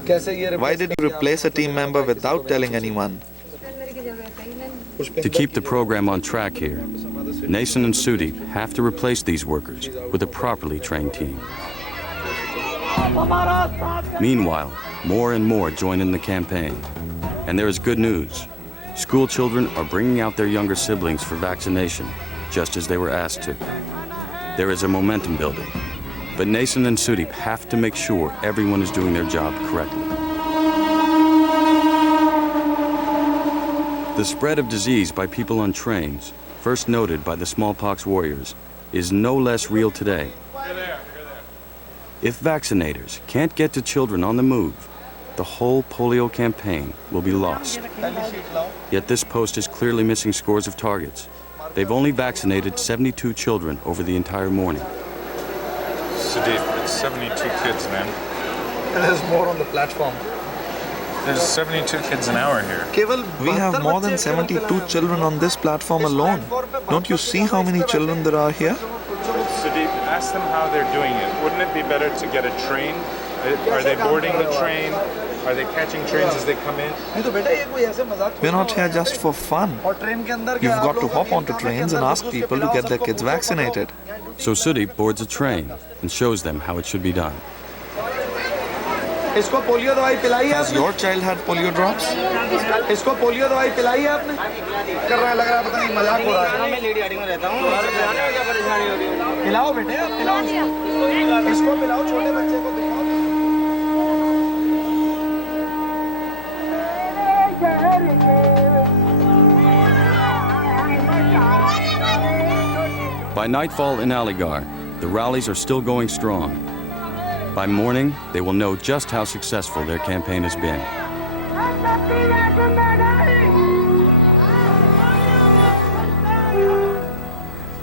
Why did you replace a team member without telling anyone? To keep the program on track here, Nason and Sudip have to replace these workers with a properly trained team. Meanwhile, more and more join in the campaign. And there is good news. School children are bringing out their younger siblings for vaccination, just as they were asked to. There is a momentum building, but Nason and Sudip have to make sure everyone is doing their job correctly. The spread of disease by people on trains, first noted by the smallpox warriors, is no less real today. If vaccinators can't get to children on the move, the whole polio campaign will be lost. Yet this post is clearly missing scores of targets. They've only vaccinated 72 children over the entire morning. Sudip, it's 72 kids, man. And there's more on the platform. There's 72 kids an hour here. We have more than 72 children on this platform alone. Don't you see how many children there are here? Sudip, ask them how they're doing it. Wouldn't it be better to get a train? Are they boarding the train? Are they catching trains as they come in? We're not here just for fun. You've got to hop onto trains and ask people to get their kids vaccinated. So Sudip boards a train and shows them how it should be done. Has your child had polio drops? By nightfall in Aligarh, the rallies are still going strong. By morning, they will know just how successful their campaign has been.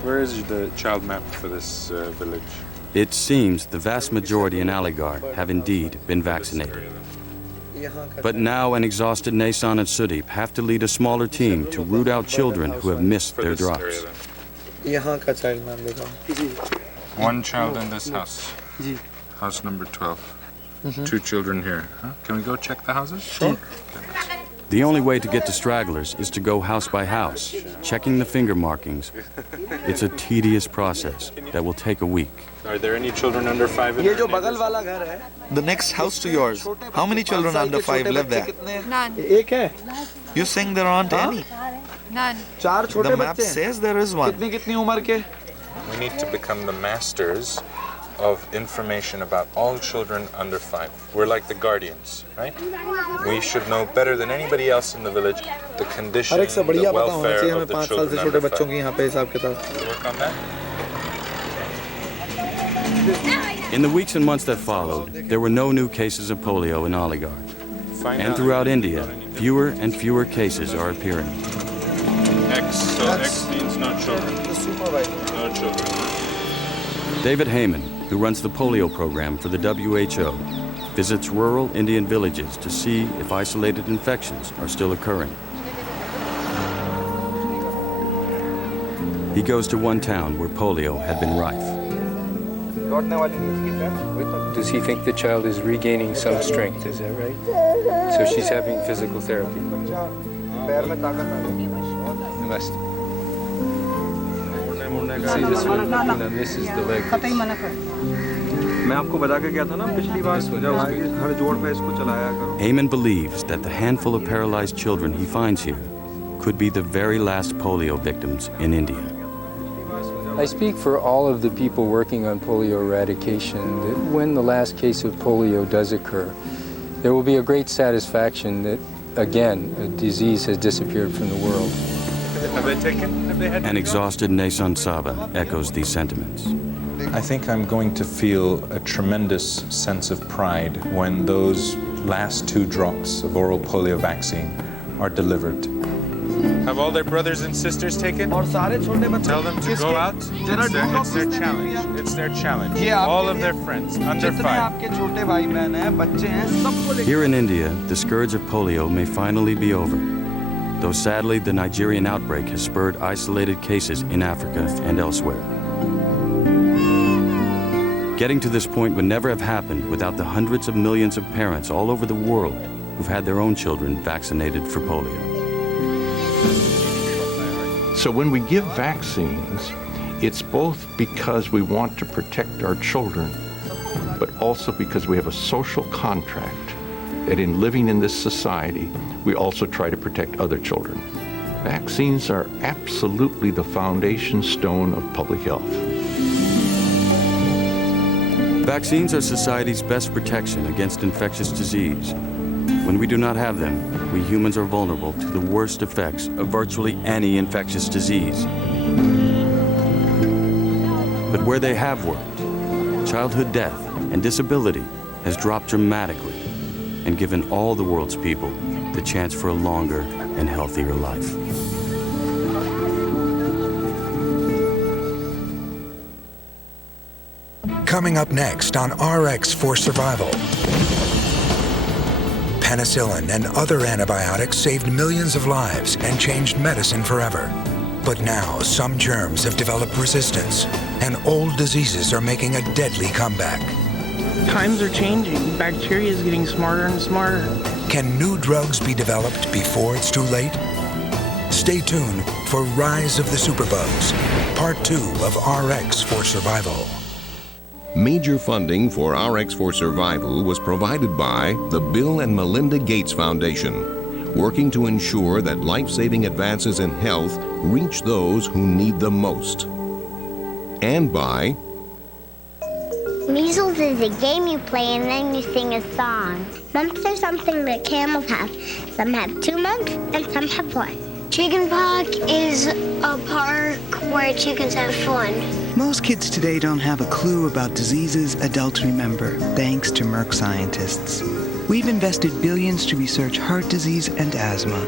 Where is the child map for this village? It seems the vast majority in Aligarh have indeed been vaccinated. But now an exhausted Nason and Sudeep have to lead a smaller team to root out children who have missed their drops. One child in this house. House number 12. 2 children here. Huh? Can we go check the houses? Sure. The only way to get to stragglers is to go house by house, checking the finger markings. It's a tedious process that will take a week. Are there any children under 5 in The next house to yours, how many children under 5 live there? None. You saying there aren't any? None. The map says there is one. We need to become the masters of information about all children under 5. We're like the guardians, right? We should know better than anybody else in the village the condition, the welfare of the children under 5. Work on that? In the weeks and months that followed, there were no new cases of polio in Aligarh. And throughout India, fewer and fewer cases are appearing. X, so X means no children. No children. David Heyman, who runs the polio program for the WHO, visits rural Indian villages to see if isolated infections are still occurring. He goes to one town where polio had been rife. Does he think the child is regaining some strength? Is that right? So she's having physical therapy. See this one? No, this is the leg. Heyman believes that the handful of paralyzed children he finds here could be the very last polio victims in India. I speak for all of the people working on polio eradication that when the last case of polio does occur, there will be a great satisfaction that, again, a disease has disappeared from the world. An exhausted Nason Saba echoes these sentiments. I think I'm going to feel a tremendous sense of pride when those last 2 drops of oral polio vaccine are delivered. Have all their brothers and sisters taken? Tell them to go out. It's their challenge. It's their challenge. All of their friends under 5. Here in India, the scourge of polio may finally be over. Though sadly, the Nigerian outbreak has spurred isolated cases in Africa and elsewhere. Getting to this point would never have happened without the hundreds of millions of parents all over the world who've had their own children vaccinated for polio. So when we give vaccines, it's both because we want to protect our children, but also because we have a social contract that in living in this society, we also try to protect other children. Vaccines are absolutely the foundation stone of public health. Vaccines are society's best protection against infectious disease. When we do not have them, we humans are vulnerable to the worst effects of virtually any infectious disease. But where they have worked, childhood death and disability has dropped dramatically and given all the world's people the chance for a longer and healthier life. Coming up next on RX for Survival. Penicillin and other antibiotics saved millions of lives and changed medicine forever. But now some germs have developed resistance, and old diseases are making a deadly comeback. Times are changing. Bacteria is getting smarter and smarter. Can new drugs be developed before it's too late? Stay tuned for Rise of the Superbugs, Part 2 of RX for Survival. Major funding for RX for Survival was provided by the Bill and Melinda Gates Foundation, working to ensure that life-saving advances in health reach those who need them most. And by Measles is a game you play and then you sing a song. Mumps are something that camels have. Some have 2 months and some have 1. Chickenpox is a park where chickens have fun. Most kids today don't have a clue about diseases adults remember, thanks to Merck scientists. We've invested billions to research heart disease and asthma.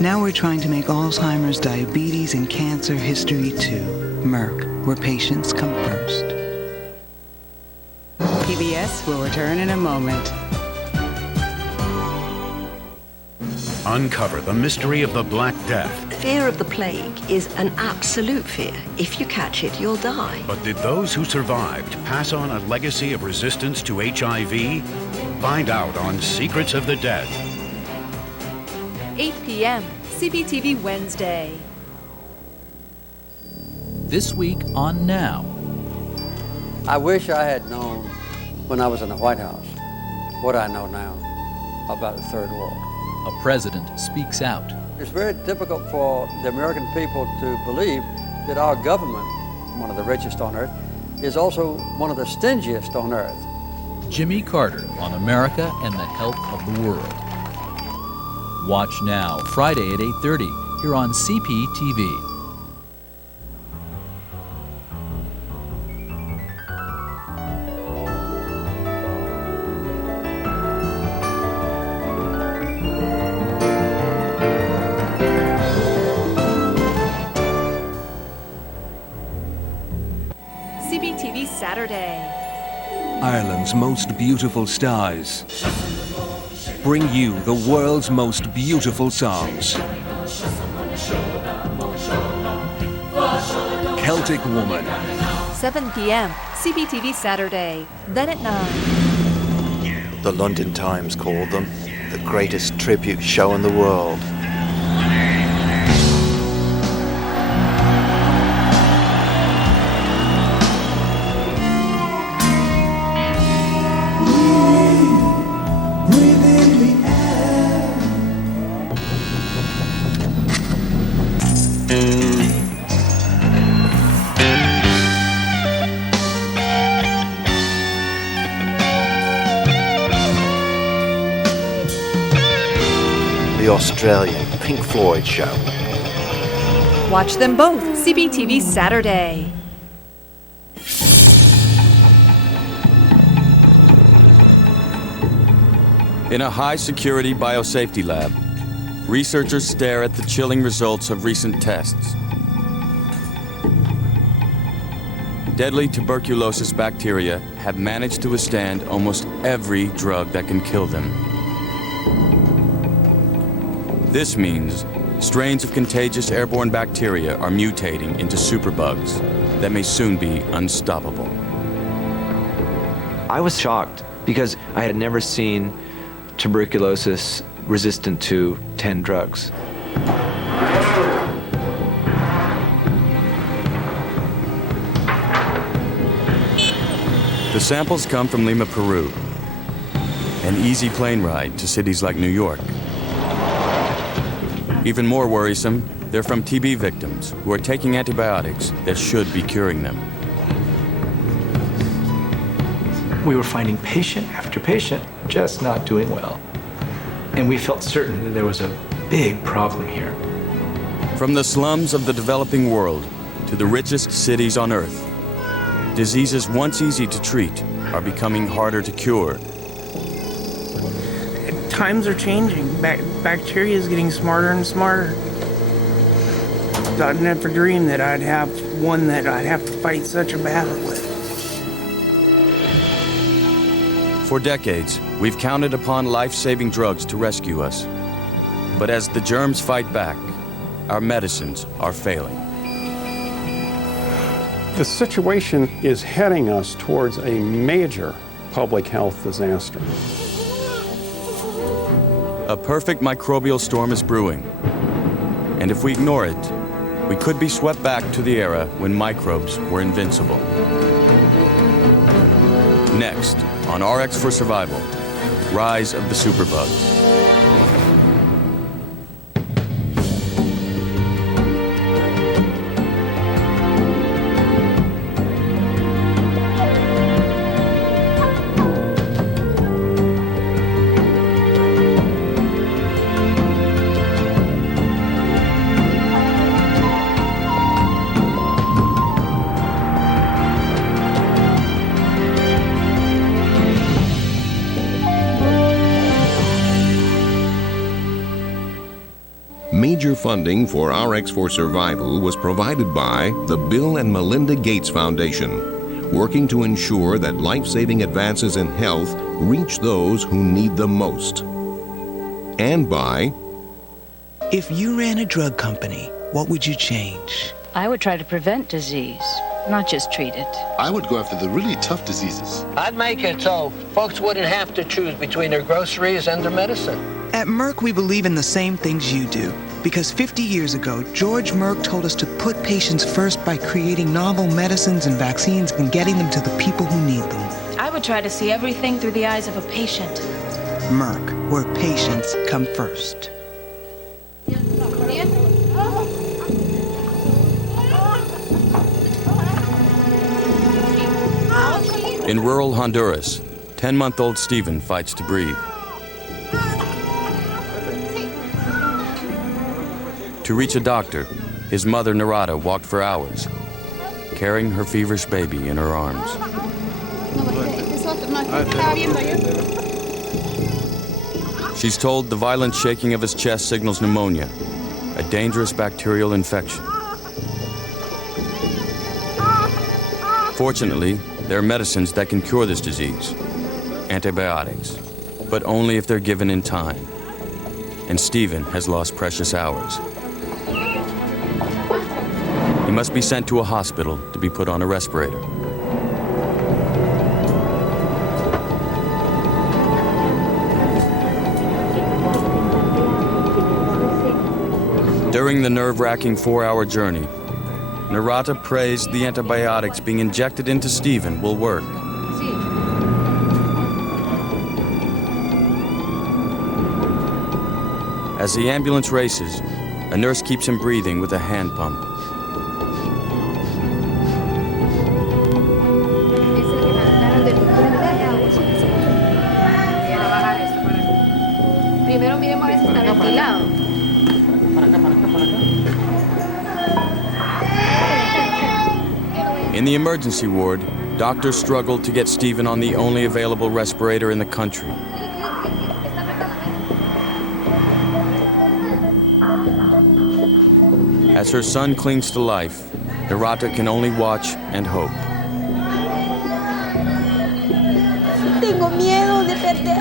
Now we're trying to make Alzheimer's, diabetes, and cancer history too. Merck, where patients come first. PBS will return in a moment. Uncover the mystery of the Black Death. Fear of the plague is an absolute fear. If you catch it, you'll die. But did those who survived pass on a legacy of resistance to HIV? Find out on Secrets of the Dead. 8 p.m. CBTV Wednesday. This week on Now. I wish I had known when I was in the White House what I know now about the Third World. A president speaks out. It's very difficult for the American people to believe that our government, one of the richest on earth, is also one of the stingiest on earth. Jimmy Carter on America and the health of the world. Watch Now, Friday at 8:30, here on CPTV. CBTV Saturday. Ireland's most beautiful stars bring you the world's most beautiful songs. Celtic Woman. 7 p.m. CBTV Saturday. Then at 9. The London Times called them the greatest tribute show in the world. The Australian Pink Floyd show. Watch them both. CBTV Saturday. In a high-security biosafety lab, researchers stare at the chilling results of recent tests. Deadly tuberculosis bacteria have managed to withstand almost every drug that can kill them. This means strains of contagious airborne bacteria are mutating into superbugs that may soon be unstoppable. I was shocked because I had never seen tuberculosis resistant to 10 drugs. The samples come from Lima, Peru, an easy plane ride to cities like New York. Even more worrisome, they're from TB victims who are taking antibiotics that should be curing them. We were finding patient after patient just not doing well. And we felt certain that there was a big problem here. From the slums of the developing world to the richest cities on Earth, diseases once easy to treat are becoming harder to cure. Times are changing. Bacteria is getting smarter and smarter. I'd never dreamed that I'd have one that I'd have to fight such a battle with. For decades, we've counted upon life-saving drugs to rescue us. But as the germs fight back, our medicines are failing. The situation is heading us towards a major public health disaster. A perfect microbial storm is brewing. And if we ignore it, we could be swept back to the era when microbes were invincible. Next, on RX for Survival, Rise of the Superbugs. Major funding for RX for Survival was provided by the Bill and Melinda Gates Foundation, working to ensure that life-saving advances in health reach those who need them most. And by... If you ran a drug company, what would you change? I would try to prevent disease, not just treat it. I would go after the really tough diseases. I'd make it so folks wouldn't have to choose between their groceries and their medicine. At Merck, we believe in the same things you do. Because 50 years ago, George Merck told us to put patients first by creating novel medicines and vaccines and getting them to the people who need them. I would try to see everything through the eyes of a patient. Merck, where patients come first. In rural Honduras, 10-month-old Stephen fights to breathe. To reach a doctor, his mother Narada walked for hours, carrying her feverish baby in her arms. She's told the violent shaking of his chest signals pneumonia, a dangerous bacterial infection. Fortunately, there are medicines that can cure this disease, antibiotics, but only if they're given in time. And Stephen has lost precious hours. He must be sent to a hospital to be put on a respirator. During the nerve-wracking 4-hour journey, Narada prays the antibiotics being injected into Stephen will work. As the ambulance races, a nurse keeps him breathing with a hand pump. In the emergency ward, doctors struggled to get Stephen on the only available respirator in the country. As her son clings to life, Narada can only watch and hope.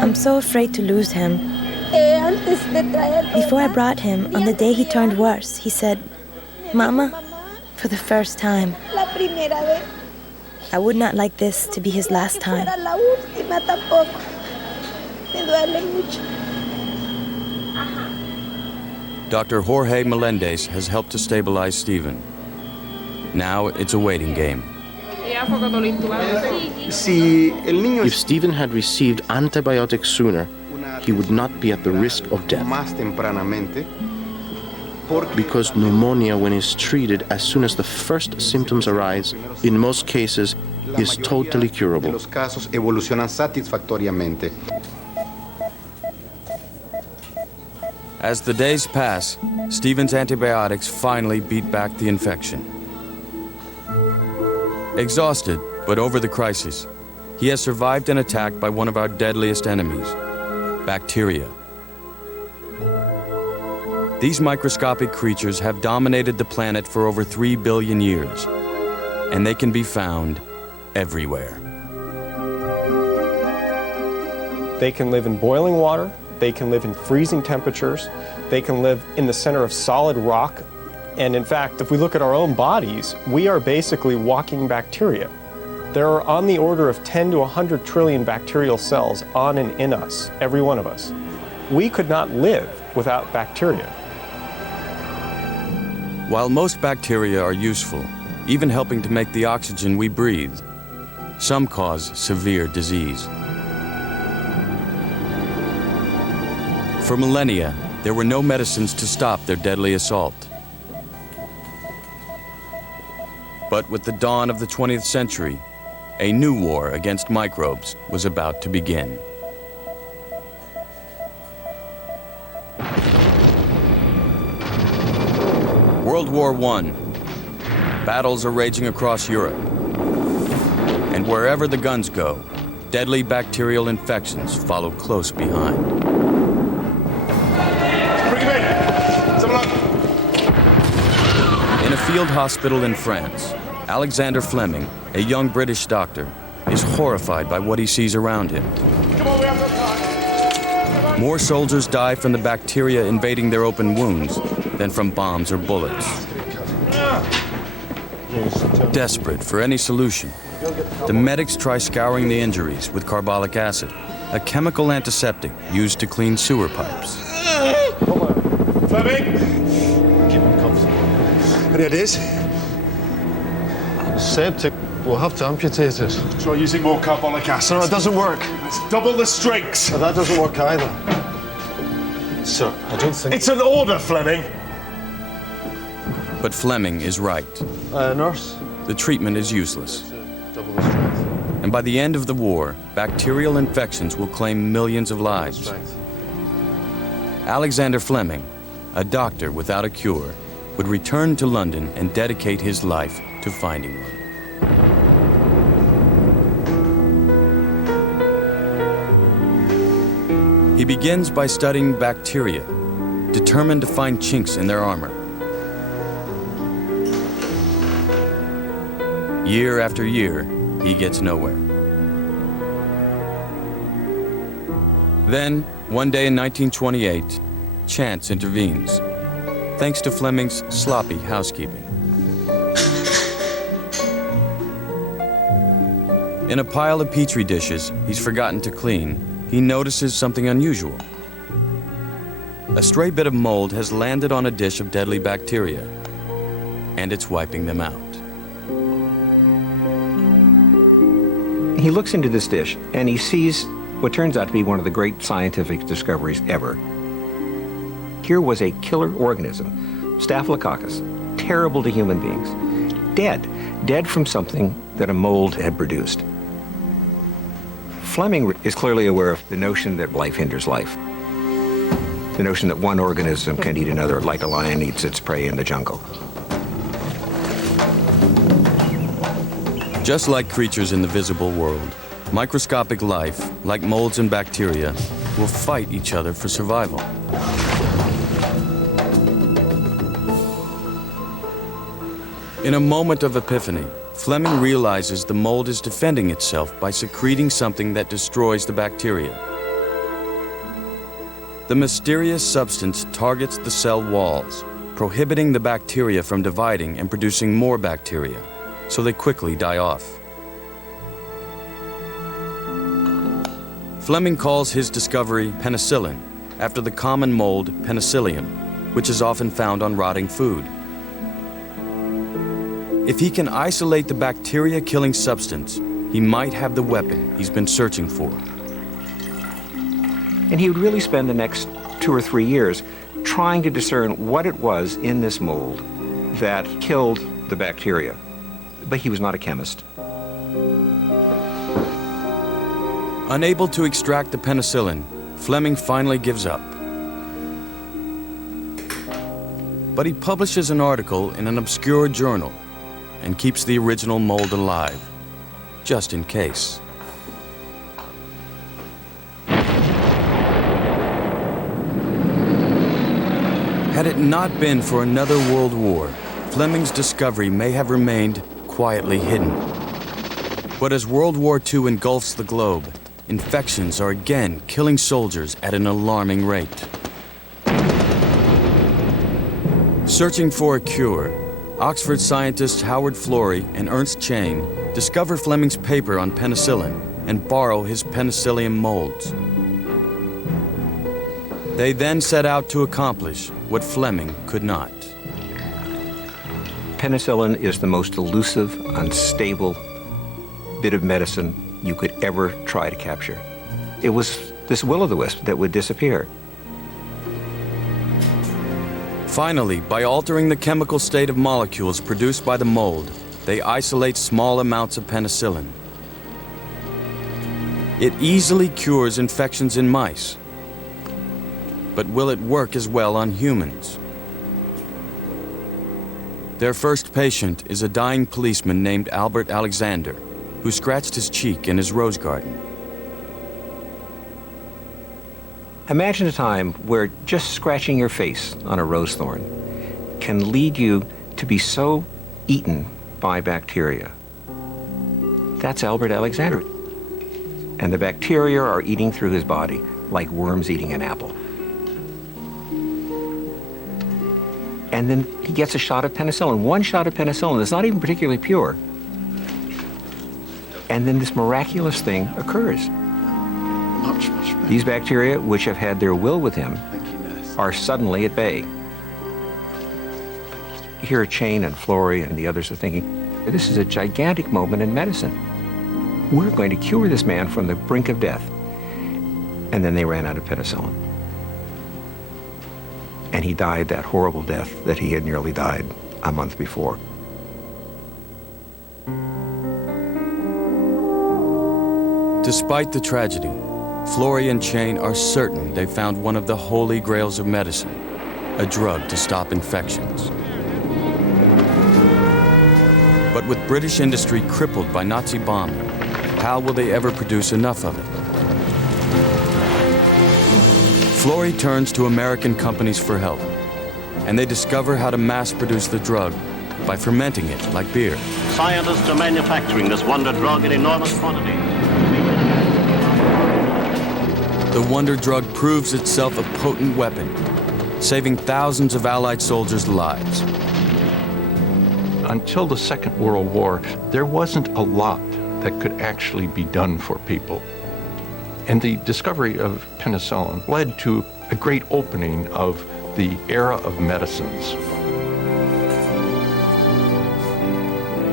I'm so afraid to lose him. Before I brought him, on the day he turned worse, he said, "Mama," for the first time. I would not like this to be his last time. Dr. Jorge Melendez has helped to stabilize Stephen. Now it's a waiting game. If Stephen had received antibiotics sooner, he would not be at the risk of death. Because pneumonia, when it's treated as soon as the first symptoms arise, in most cases, is totally curable. As the days pass, Stephen's antibiotics finally beat back the infection. Exhausted, but over the crisis, he has survived an attack by one of our deadliest enemies, bacteria. These microscopic creatures have dominated the planet for over 3 billion years, and they can be found everywhere. They can live in boiling water, they can live in freezing temperatures, they can live in the center of solid rock, and in fact, if we look at our own bodies, we are basically walking bacteria. There are on the order of 10 to 100 trillion bacterial cells on and in us, every one of us. We could not live without bacteria. While most bacteria are useful, even helping to make the oxygen we breathe, some cause severe disease. For millennia, there were no medicines to stop their deadly assault. But with the dawn of the 20th century, a new war against microbes was about to begin. World War I. Battles are raging across Europe. And wherever the guns go, deadly bacterial infections follow close behind. field hospital in France, Alexander Fleming, a young British doctor, is horrified by what he sees around him. More soldiers die from the bacteria invading their open wounds than from bombs or bullets. Desperate for any solution, the medics try scouring the injuries with carbolic acid, a chemical antiseptic used to clean sewer pipes. Fleming! Keep him comfortable. There it is. Septic. We'll have to amputate it. Try using more carbolic acid. No, it doesn't work. It's double the strength. No, that doesn't work either. Sir, I don't think... It's an order, Fleming. But Fleming is right. Nurse? The treatment is useless. Double the strength. And by the end of the war, bacterial infections will claim millions of lives. Alexander Fleming, a doctor without a cure, would return to London and dedicate his life to finding one. He begins by studying bacteria, determined to find chinks in their armor. Year after year, he gets nowhere. Then, one day in 1928, chance intervenes, thanks to Fleming's sloppy housekeeping. In a pile of petri dishes he's forgotten to clean, he notices something unusual. A stray bit of mold has landed on a dish of deadly bacteria, and it's wiping them out. He looks into this dish, and he sees what turns out to be one of the great scientific discoveries ever. Here was a killer organism, Staphylococcus, terrible to human beings, dead from something that a mold had produced. Fleming is clearly aware of the notion that life hinders life. The notion that one organism can eat another like a lion eats its prey in the jungle. Just like creatures in the visible world, microscopic life, like molds and bacteria, will fight each other for survival. In a moment of epiphany, Fleming realizes the mold is defending itself by secreting something that destroys the bacteria. The mysterious substance targets the cell walls, prohibiting the bacteria from dividing and producing more bacteria, so they quickly die off. Fleming calls his discovery penicillin, after the common mold Penicillium, which is often found on rotting food. If he can isolate the bacteria-killing substance, he might have the weapon he's been searching for. And he would really spend the next 2 or 3 years trying to discern what it was in this mold that killed the bacteria. But he was not a chemist. Unable to extract the penicillin, Fleming finally gives up. But he publishes an article in an obscure journal and keeps the original mold alive, just in case. Had it not been for another world war, Fleming's discovery may have remained quietly hidden. But as World War II engulfs the globe, infections are again killing soldiers at an alarming rate. Searching for a cure, Oxford scientists Howard Florey and Ernst Chain discover Fleming's paper on penicillin and borrow his penicillium molds. They then set out to accomplish what Fleming could not. Penicillin is the most elusive, unstable bit of medicine you could ever try to capture. It was this will-o'-the-wisp that would disappear. Finally, by altering the chemical state of molecules produced by the mold, they isolate small amounts of penicillin. It easily cures infections in mice. But will it work as well on humans? Their first patient is a dying policeman named Albert Alexander, who scratched his cheek in his rose garden. Imagine a time where just scratching your face on a rose thorn can lead you to be so eaten by bacteria. That's Albert Alexander. And the bacteria are eating through his body like worms eating an apple. And then he gets a shot of penicillin, one shot of penicillin that's not even particularly pure. And then this miraculous thing occurs. Much better. These bacteria, which have had their will with him, are suddenly at bay. Here, Chane and Florey and the others are thinking, this is a gigantic moment in medicine. We're going to cure this man from the brink of death. And then they ran out of penicillin. And he died that horrible death that he had nearly died a month before. Despite the tragedy, Florey and Chane are certain they found one of the holy grails of medicine, a drug to stop infections. But with British industry crippled by Nazi bombing, how will they ever produce enough of it? Florey turns to American companies for help, and they discover how to mass-produce the drug by fermenting it like beer. Scientists are manufacturing this wonder drug in enormous quantities. The wonder drug proves itself a potent weapon, saving thousands of Allied soldiers' lives. Until the Second World War, there wasn't a lot that could actually be done for people. And the discovery of penicillin led to a great opening of the era of medicines.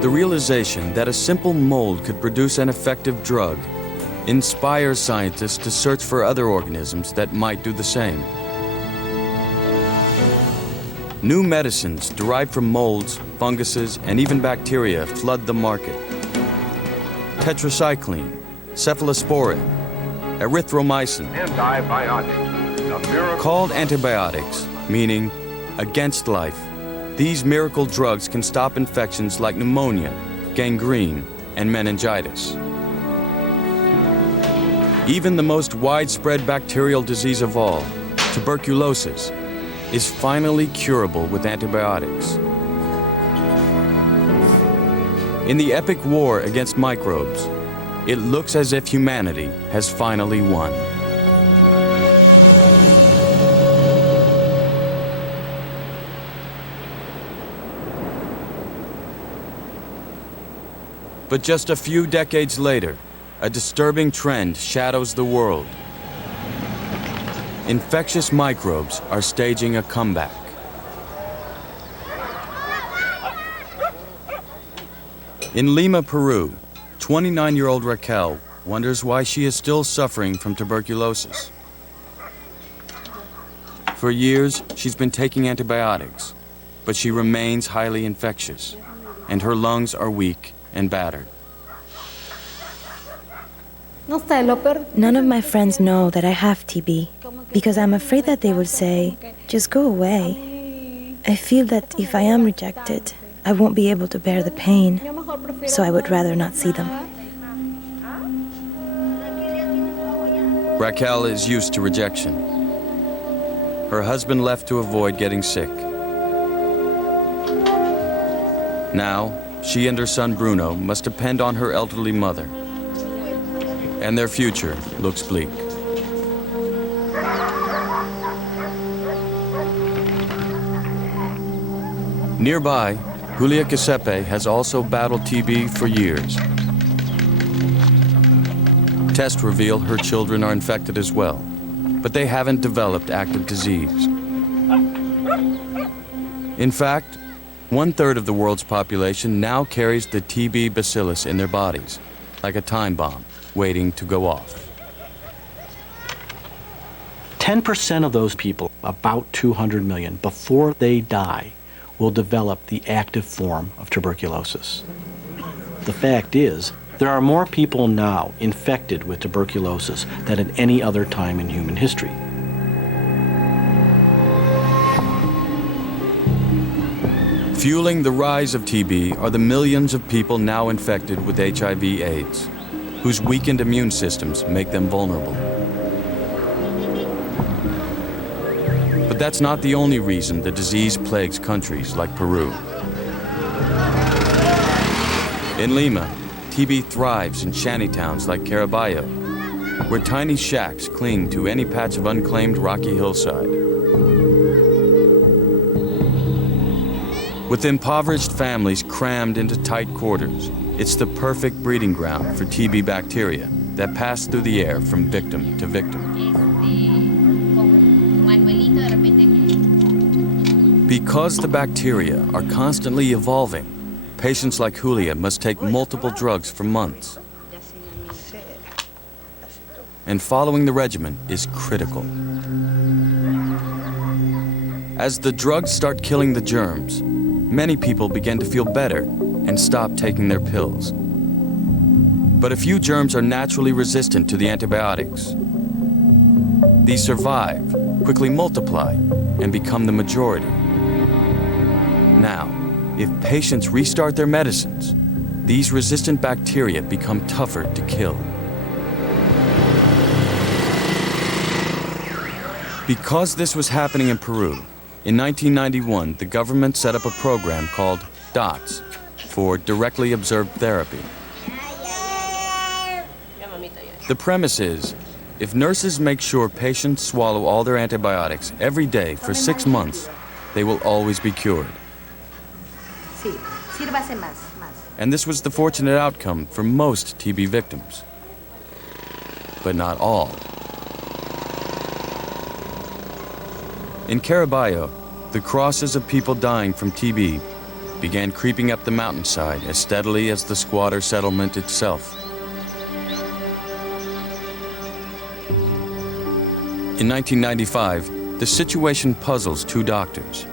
The realization that a simple mold could produce an effective drug inspires scientists to search for other organisms that might do the same. New medicines derived from molds, funguses, and even bacteria flood the market. Tetracycline, cephalosporin, erythromycin. Antibiotics. Called antibiotics, meaning against life, these miracle drugs can stop infections like pneumonia, gangrene, and meningitis. Even the most widespread bacterial disease of all, tuberculosis, is finally curable with antibiotics. In the epic war against microbes, it looks as if humanity has finally won. But just a few decades later, a disturbing trend shadows the world. Infectious microbes are staging a comeback. In Lima, Peru, 29-year-old Raquel wonders why she is still suffering from tuberculosis. For years, she's been taking antibiotics, but she remains highly infectious, and her lungs are weak and battered. None of my friends know that I have TB because I'm afraid that they will say, just go away. I feel that if I am rejected, I won't be able to bear the pain, so I would rather not see them. Raquel is used to rejection. Her husband left to avoid getting sick. Now, she and her son Bruno must depend on her elderly mother. And their future looks bleak. Nearby, Julia Giuseppe has also battled TB for years. Tests reveal her children are infected as well, but they haven't developed active disease. In fact, 1/3 of the world's population now carries the TB bacillus in their bodies, like a time bomb waiting to go off. 10% of those people, about 200 million, before they die, will develop the active form of tuberculosis. The fact is, there are more people now infected with tuberculosis than at any other time in human history. Fueling the rise of TB are the millions of people now infected with HIV/AIDS, whose weakened immune systems make them vulnerable. But that's not the only reason the disease plagues countries like Peru. In Lima, TB thrives in shantytowns like Caraballo, where tiny shacks cling to any patch of unclaimed rocky hillside. With impoverished families crammed into tight quarters, it's the perfect breeding ground for TB bacteria that pass through the air from victim to victim. Because the bacteria are constantly evolving, patients like Julia must take multiple drugs for months. And following the regimen is critical. As the drugs start killing the germs, many people begin to feel better and stop taking their pills. But a few germs are naturally resistant to the antibiotics. These survive, quickly multiply, and become the majority. Now, if patients restart their medicines, these resistant bacteria become tougher to kill. Because this was happening in Peru, in 1991, the government set up a program called DOTS, for Directly Observed Therapy. The premise is, if nurses make sure patients swallow all their antibiotics every day for 6 months, they will always be cured. And this was the fortunate outcome for most TB victims. But not all. In Caraballo, the crosses of people dying from TB began creeping up the mountainside as steadily as the squatter settlement itself. In 1995, the situation puzzles two doctors,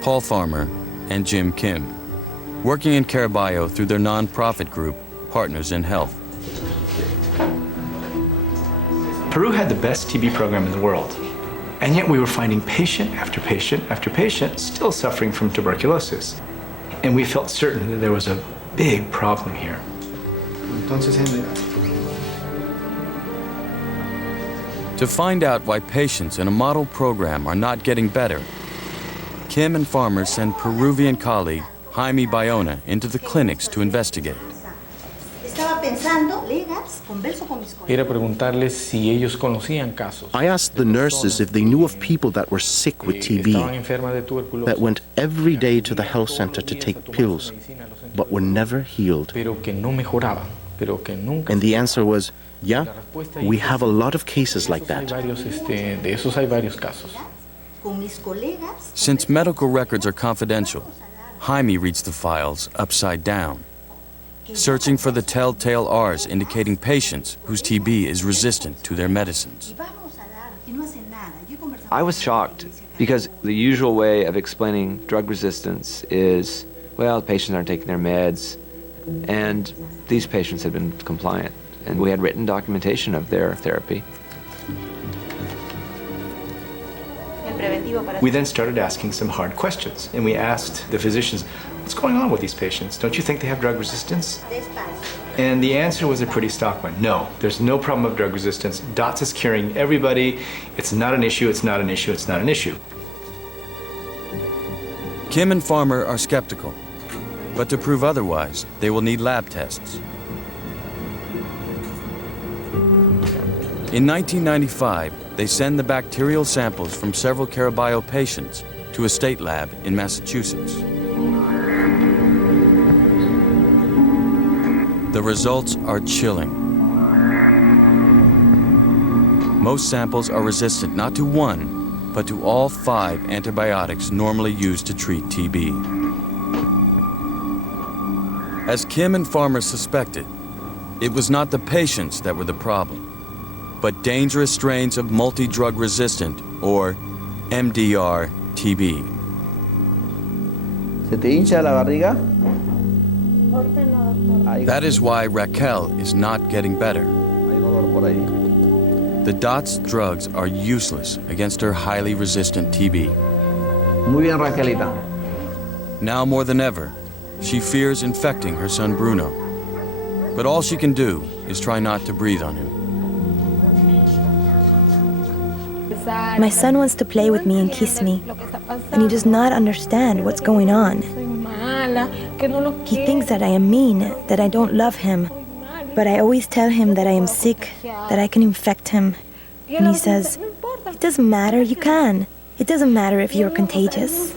Paul Farmer and Jim Kim, working in Caraballo through their non-profit group, Partners in Health. Peru had the best TB program in the world, and yet we were finding patient after patient after patient still suffering from tuberculosis. And we felt certain that there was a big problem here. To find out why patients in a model program are not getting better, Kim and Farmer send Peruvian colleague Jaime Bayona into the clinics to investigate. I asked the nurses if they knew of people that were sick with TB, that went every day to the health center to take pills, but were never healed. And the answer was, yeah, we have a lot of cases like that. Since medical records are confidential, Jaime reads the files upside down, searching for the telltale R's indicating patients whose TB is resistant to their medicines. I was shocked because the usual way of explaining drug resistance is, well, patients aren't taking their meds, and these patients had been compliant, and we had written documentation of their therapy. We then started asking some hard questions, and we asked the physicians, what's going on with these patients? Don't you think they have drug resistance? And the answer was a pretty stock one. No, there's no problem of drug resistance. DOTS is curing everybody. It's not an issue, it's not an issue, it's not an issue. Kim and Farmer are skeptical, but to prove otherwise, they will need lab tests. In 1995, they send the bacterial samples from several Caraballo patients to a state lab in Massachusetts. The results are chilling. Most samples are resistant not to one, but to all 5 antibiotics normally used to treat TB. As Kim and Farmer suspected, it was not the patients that were the problem, but dangerous strains of multi-drug resistant, or MDR, TB. ¿Se te hincha la barriga? That is why Raquel is not getting better. The DOTS drugs are useless against her highly resistant TB. Muy bien, Raquelita. Now more than ever, she fears infecting her son Bruno. But all she can do is try not to breathe on him. My son wants to play with me and kiss me, and he does not understand what's going on. He thinks that I am mean, that I don't love him. But I always tell him that I am sick, that I can infect him. And he says, it doesn't matter, you can. It doesn't matter if you're contagious.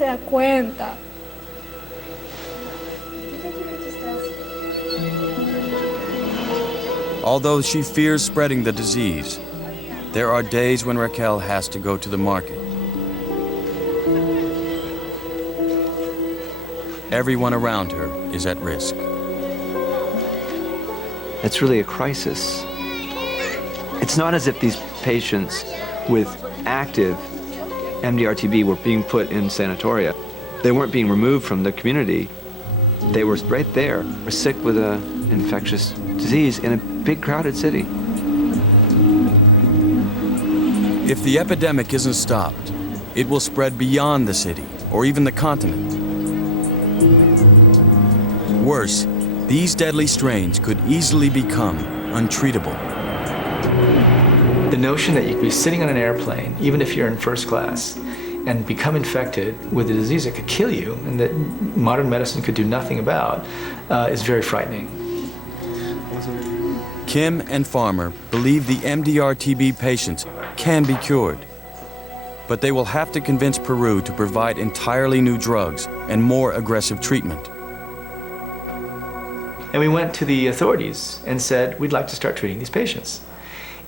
Although she fears spreading the disease, there are days when Raquel has to go to the market. Everyone around her is at risk. It's really a crisis. It's not as if these patients with active MDR-TB were being put in sanatoria. They weren't being removed from the community. They were right there, sick with an infectious disease in a big crowded city. If the epidemic isn't stopped, it will spread beyond the city or even the continent. Worse, these deadly strains could easily become untreatable. The notion that you could be sitting on an airplane, even if you're in first class, and become infected with a disease that could kill you and that modern medicine could do nothing about is very frightening. Kim and Farmer believe the MDR-TB patients can be cured, but they will have to convince Peru to provide entirely new drugs and more aggressive treatment. And we went to the authorities and said, we'd like to start treating these patients.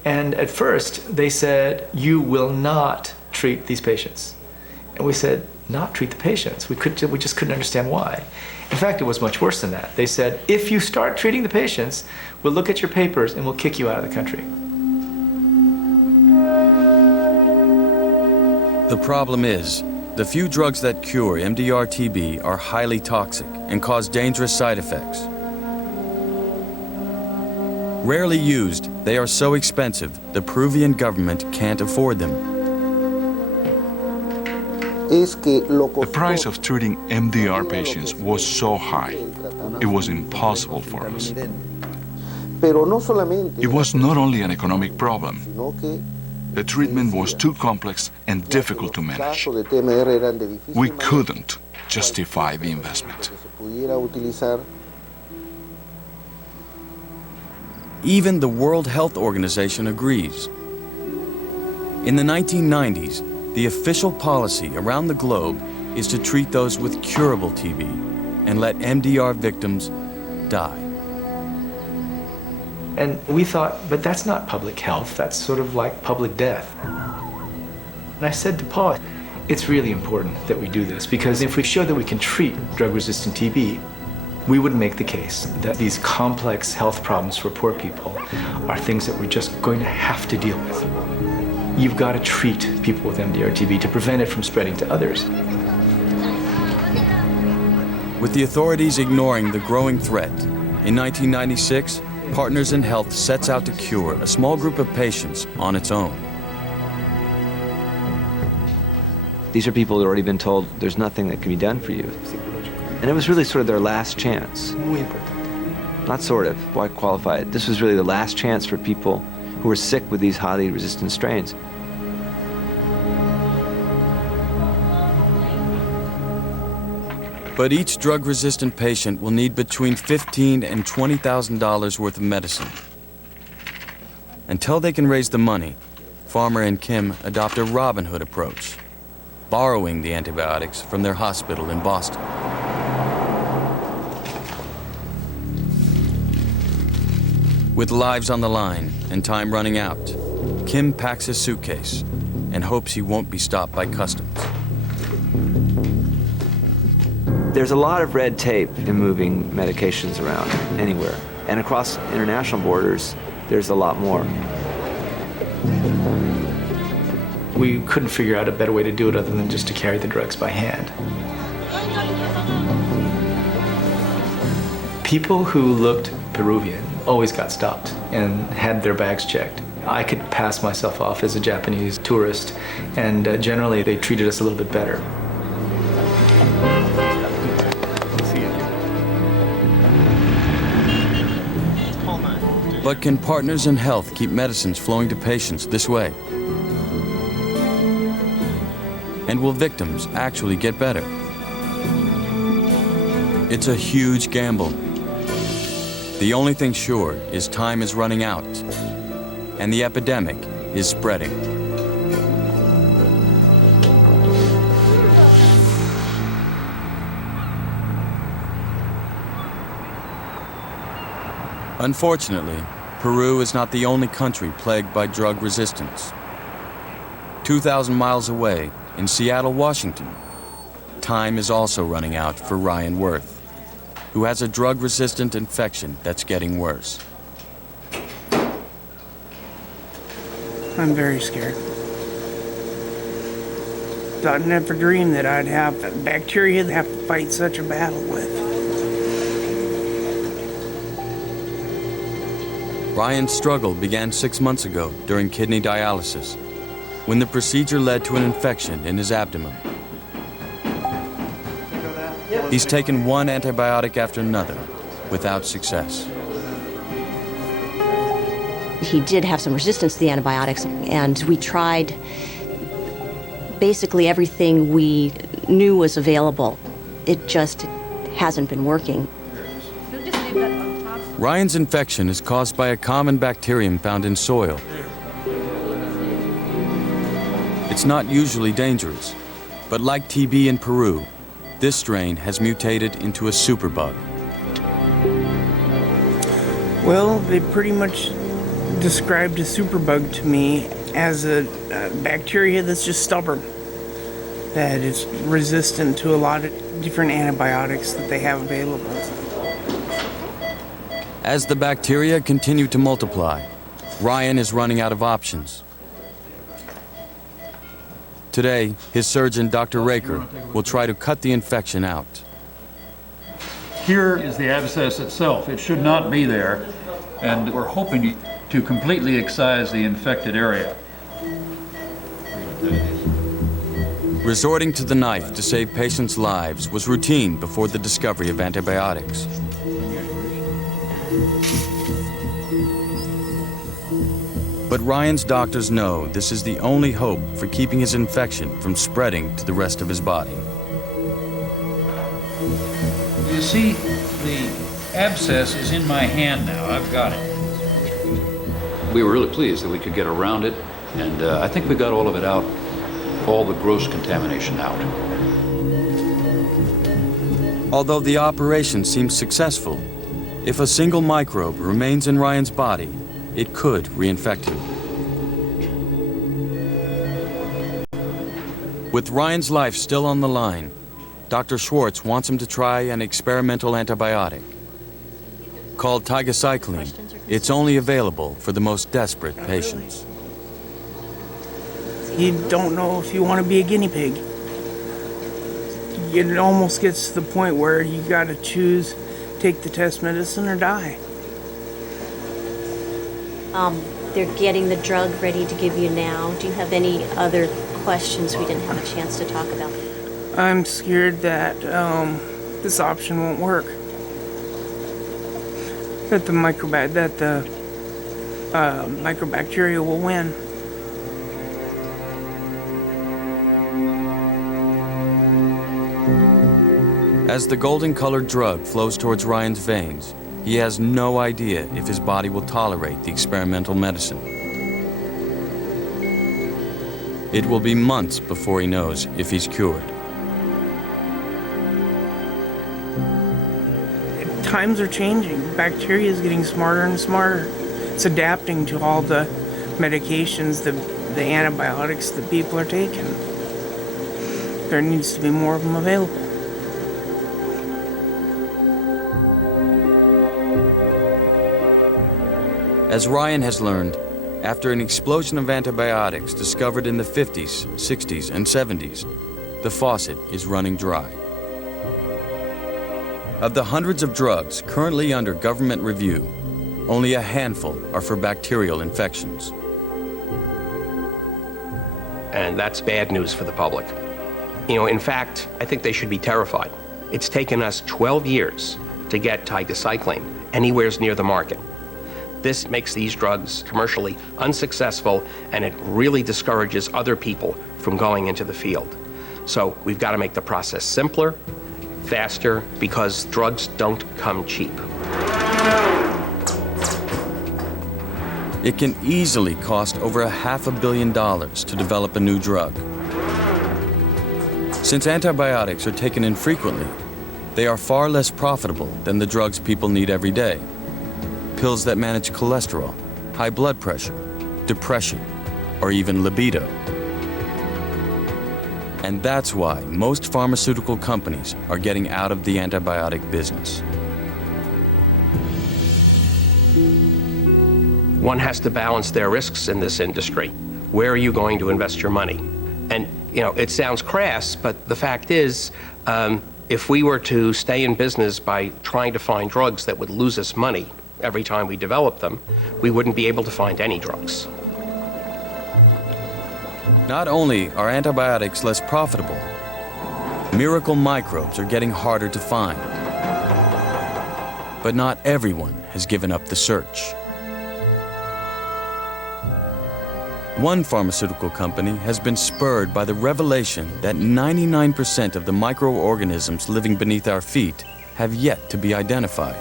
And at first, they said, you will not treat these patients. And we said, not treat the patients. We just couldn't understand why. In fact, it was much worse than that. They said, if you start treating the patients, we'll look at your papers and we'll kick you out of the country. The problem is, the few drugs that cure MDR-TB are highly toxic and cause dangerous side effects. Rarely used, they are so expensive, the Peruvian government can't afford them. The price of treating MDR patients was so high, it was impossible for us. It was not only an economic problem, the treatment was too complex and difficult to manage. We couldn't justify the investment. Even the World Health Organization agrees. In the 1990s, the official policy around the globe is to treat those with curable TB and let MDR victims die. And we thought, but that's not public health, that's sort of like public death. And I said to Paul, it's really important that we do this, because if we show that we can treat drug-resistant TB, we would make the case that these complex health problems for poor people are things that we're just going to have to deal with. You've got to treat people with MDR-TB to prevent it from spreading to others. With the authorities ignoring the growing threat, in 1996, Partners in Health sets out to cure a small group of patients on its own. These are people who have already been told there's nothing that can be done for you. And it was really sort of their last chance. Not sort of, why qualify it? This was really the last chance for people who were sick with these highly resistant strains. But each drug-resistant patient will need between $15,000 and $20,000 worth of medicine. Until they can raise the money, Farmer and Kim adopt a Robin Hood approach, borrowing the antibiotics from their hospital in Boston. With lives on the line and time running out, Kim packs his suitcase and hopes he won't be stopped by customs. There's a lot of red tape in moving medications around anywhere. And across international borders, there's a lot more. We couldn't figure out a better way to do it other than just to carry the drugs by hand. People who looked Peruvian always got stopped and had their bags checked. I could pass myself off as a Japanese tourist, and generally they treated us a little bit better. But can Partners in Health keep medicines flowing to patients this way? And will victims actually get better? It's a huge gamble. The only thing sure is time is running out, and the epidemic is spreading. Unfortunately, Peru is not the only country plagued by drug resistance. 2,000 miles away, in Seattle, Washington, time is also running out for Ryan Worth, who has a drug-resistant infection that's getting worse. I'm very scared. I'd never dreamed that I'd have a bacteria to have to fight such a battle with. Ryan's struggle began 6 months ago during kidney dialysis, when the procedure led to an infection in his abdomen. He's taken one antibiotic after another, without success. He did have some resistance to the antibiotics, and we tried basically everything we knew was available. It just hasn't been working. Ryan's infection is caused by a common bacterium found in soil. It's not usually dangerous, but like TB in Peru, this strain has mutated into a superbug. Well, they pretty much described a superbug to me as a bacteria that's just stubborn, that is resistant to a lot of different antibiotics that they have available. As the bacteria continue to multiply, Ryan is running out of options. Today, his surgeon, Dr. Raker, will try to cut the infection out. Here is the abscess itself. It should not be there, and we're hoping to completely excise the infected area. Resorting to the knife to save patients' lives was routine before the discovery of antibiotics. But Ryan's doctors know this is the only hope for keeping his infection from spreading to the rest of his body. You see, the abscess is in my hand now. I've got it. We were really pleased that we could get around it, and I think we got all of it out, all the gross contamination out. Although the operation seems successful, if a single microbe remains in Ryan's body, it could reinfect him. With Ryan's life still on the line, Dr. Schwartz wants him to try an experimental antibiotic. Called tigecycline, it's only available for the most desperate patients. You don't know if you want to be a guinea pig. It almost gets to the point where you got to choose, take the test medicine or die. They're getting the drug ready to give you now. Do you have any other questions we didn't have a chance to talk about? I'm scared that this option won't work. That the microbacteria will win. As the golden-colored drug flows towards Ryan's veins, he has no idea if his body will tolerate the experimental medicine. It will be months before he knows if he's cured. Times are changing. Bacteria is getting smarter and smarter. It's adapting to all the medications, the antibiotics that people are taking. There needs to be more of them available. As Ryan has learned, after an explosion of antibiotics discovered in the 50s, 60s, and 70s, the faucet is running dry. Of the hundreds of drugs currently under government review, only a handful are for bacterial infections. And that's bad news for the public. In fact, I think they should be terrified. It's taken us 12 years to get tigecycline anywhere near the market. This makes these drugs commercially unsuccessful, and it really discourages other people from going into the field. So we've got to make the process simpler, faster, because drugs don't come cheap. It can easily cost over $500 million to develop a new drug. Since antibiotics are taken infrequently, they are far less profitable than the drugs people need every day. Pills that manage cholesterol, high blood pressure, depression, or even libido. And that's why most pharmaceutical companies are getting out of the antibiotic business. One has to balance their risks in this industry. Where are you going to invest your money? And, you know, it sounds crass, but the fact is, if we were to stay in business by trying to find drugs that would lose us money every time we develop them, we wouldn't be able to find any drugs. Not only are antibiotics less profitable, miracle microbes are getting harder to find. But not everyone has given up the search. One pharmaceutical company has been spurred by the revelation that 99% of the microorganisms living beneath our feet have yet to be identified.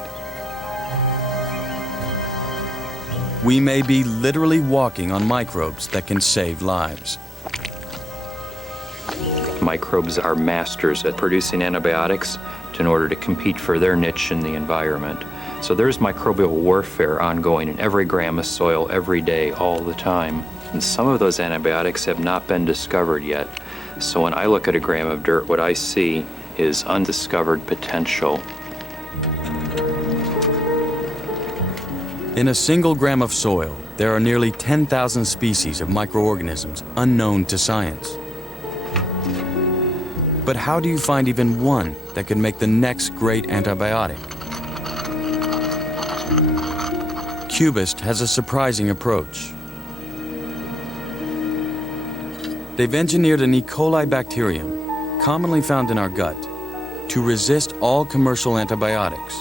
We may be literally walking on microbes that can save lives. Microbes are masters at producing antibiotics in order to compete for their niche in the environment. So there's microbial warfare ongoing in every gram of soil, every day, all the time. And some of those antibiotics have not been discovered yet. So when I look at a gram of dirt, what I see is undiscovered potential. In a single gram of soil, there are nearly 10,000 species of microorganisms unknown to science. But how do you find even one that could make the next great antibiotic? Cubist has a surprising approach. They've engineered an E. coli bacterium, commonly found in our gut, to resist all commercial antibiotics.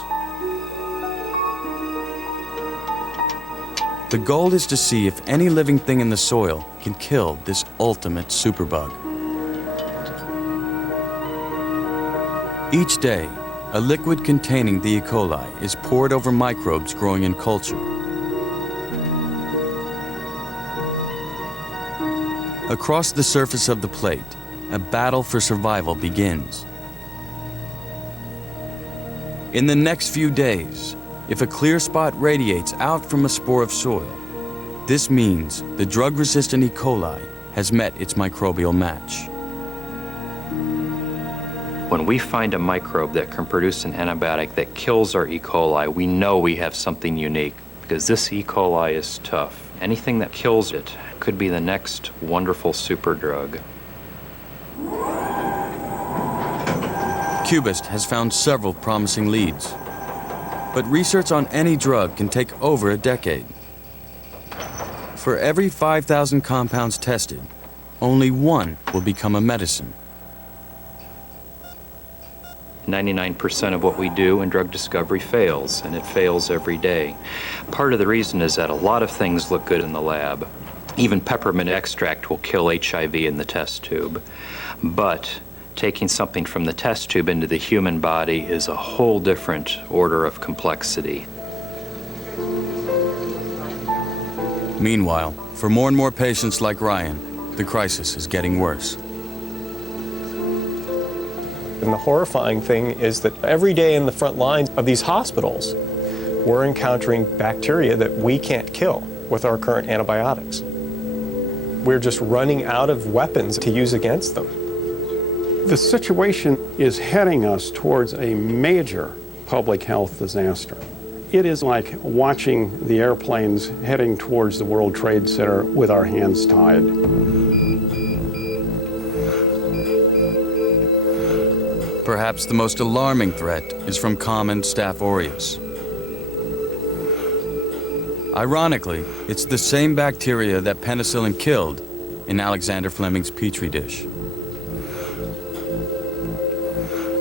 The goal is to see if any living thing in the soil can kill this ultimate superbug. Each day, a liquid containing the E. coli is poured over microbes growing in culture. Across the surface of the plate, a battle for survival begins. In the next few days, if a clear spot radiates out from a spore of soil, this means the drug-resistant E. coli has met its microbial match. When we find a microbe that can produce an antibiotic that kills our E. coli, we know we have something unique, because this E. coli is tough. Anything that kills it could be the next wonderful super drug. Cubist has found several promising leads, but research on any drug can take over a decade. For every 5,000 compounds tested, only one will become a medicine. 99% of what we do in drug discovery fails, and it fails every day. Part of the reason is that a lot of things look good in the lab. Even peppermint extract will kill HIV in the test tube. But taking something from the test tube into the human body is a whole different order of complexity. Meanwhile, for more and more patients like Ryan, the crisis is getting worse. And the horrifying thing is that every day in the front lines of these hospitals, we're encountering bacteria that we can't kill with our current antibiotics. We're just running out of weapons to use against them. The situation is heading us towards a major public health disaster. It is like watching the airplanes heading towards the World Trade Center with our hands tied. Perhaps the most alarming threat is from common Staph aureus. Ironically, it's the same bacteria that penicillin killed in Alexander Fleming's Petri dish.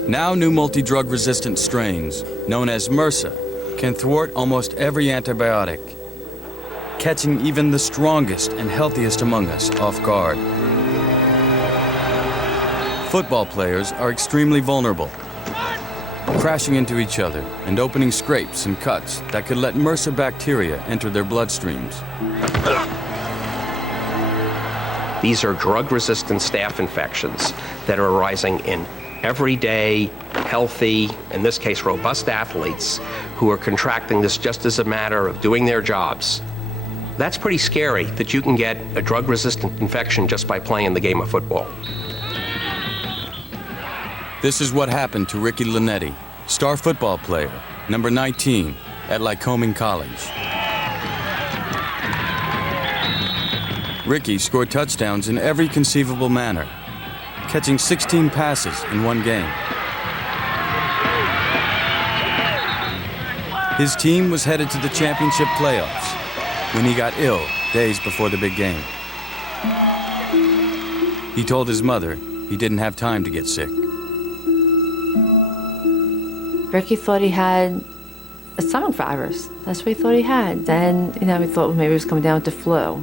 Now new multi-drug resistant strains, known as MRSA, can thwart almost every antibiotic, catching even the strongest and healthiest among us off guard. Football players are extremely vulnerable. crashing into each other and opening scrapes and cuts that could let MRSA bacteria enter their bloodstreams. These are drug-resistant staph infections that are arising in everyday, healthy, in this case, robust athletes who are contracting this just as a matter of doing their jobs. That's pretty scary that you can get a drug-resistant infection just by playing the game of football. This is what happened to Ricky Linetti, star football player, number 19 at Lycoming College. Ricky scored touchdowns in every conceivable manner, catching 16 passes in one game. His team was headed to the championship playoffs when he got ill days before the big game. He told his mother he didn't have time to get sick. Ricky thought he had a stomach virus. That's what he thought he had. Then, we thought maybe he was coming down with the flu.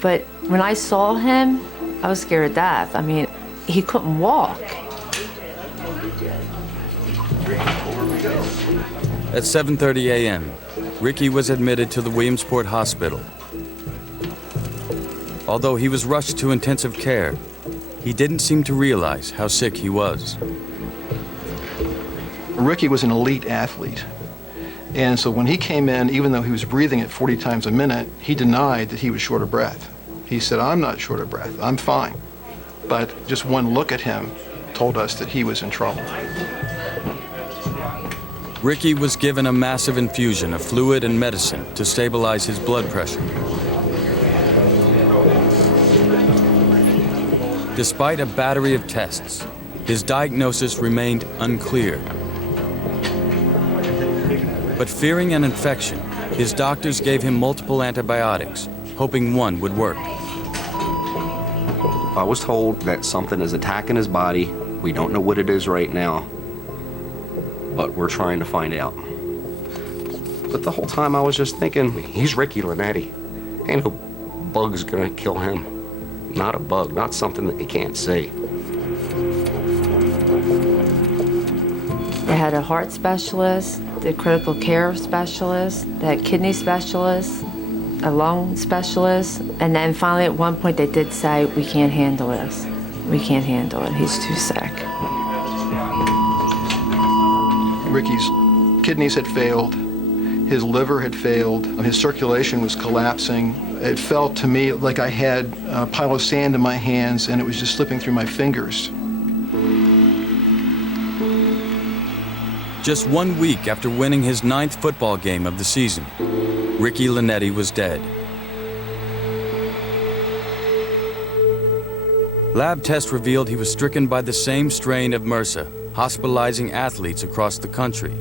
But when I saw him, I was scared to death. I mean, he couldn't walk. At 7:30 a.m., Ricky was admitted to the Williamsport Hospital. Although he was rushed to intensive care, he didn't seem to realize how sick he was. Ricky was an elite athlete. And so when he came in, even though he was breathing at 40 times a minute, he denied that he was short of breath. He said, "I'm not short of breath, I'm fine." But just one look at him told us that he was in trouble. Ricky was given a massive infusion of fluid and medicine to stabilize his blood pressure. Despite a battery of tests, his diagnosis remained unclear. But fearing an infection, his doctors gave him multiple antibiotics, hoping one would work. I was told that something is attacking his body. We don't know what it is right now, but we're trying to find out. But the whole time I was just thinking, he's Ricky Linetti. Ain't no bug's gonna kill him. Not a bug, not something that you can't see. They had a heart specialist, the critical care specialist, they had kidney specialist, a lung specialist, and then finally at one point they did say, "We can't handle this. We can't handle it. He's too sick." Ricky's kidneys had failed, his liver had failed, his circulation was collapsing. It felt to me like I had a pile of sand in my hands and it was just slipping through my fingers. Just 1 week after winning his 9th football game of the season, Ricky Linetti was dead. Lab tests revealed he was stricken by the same strain of MRSA, hospitalizing athletes across the country.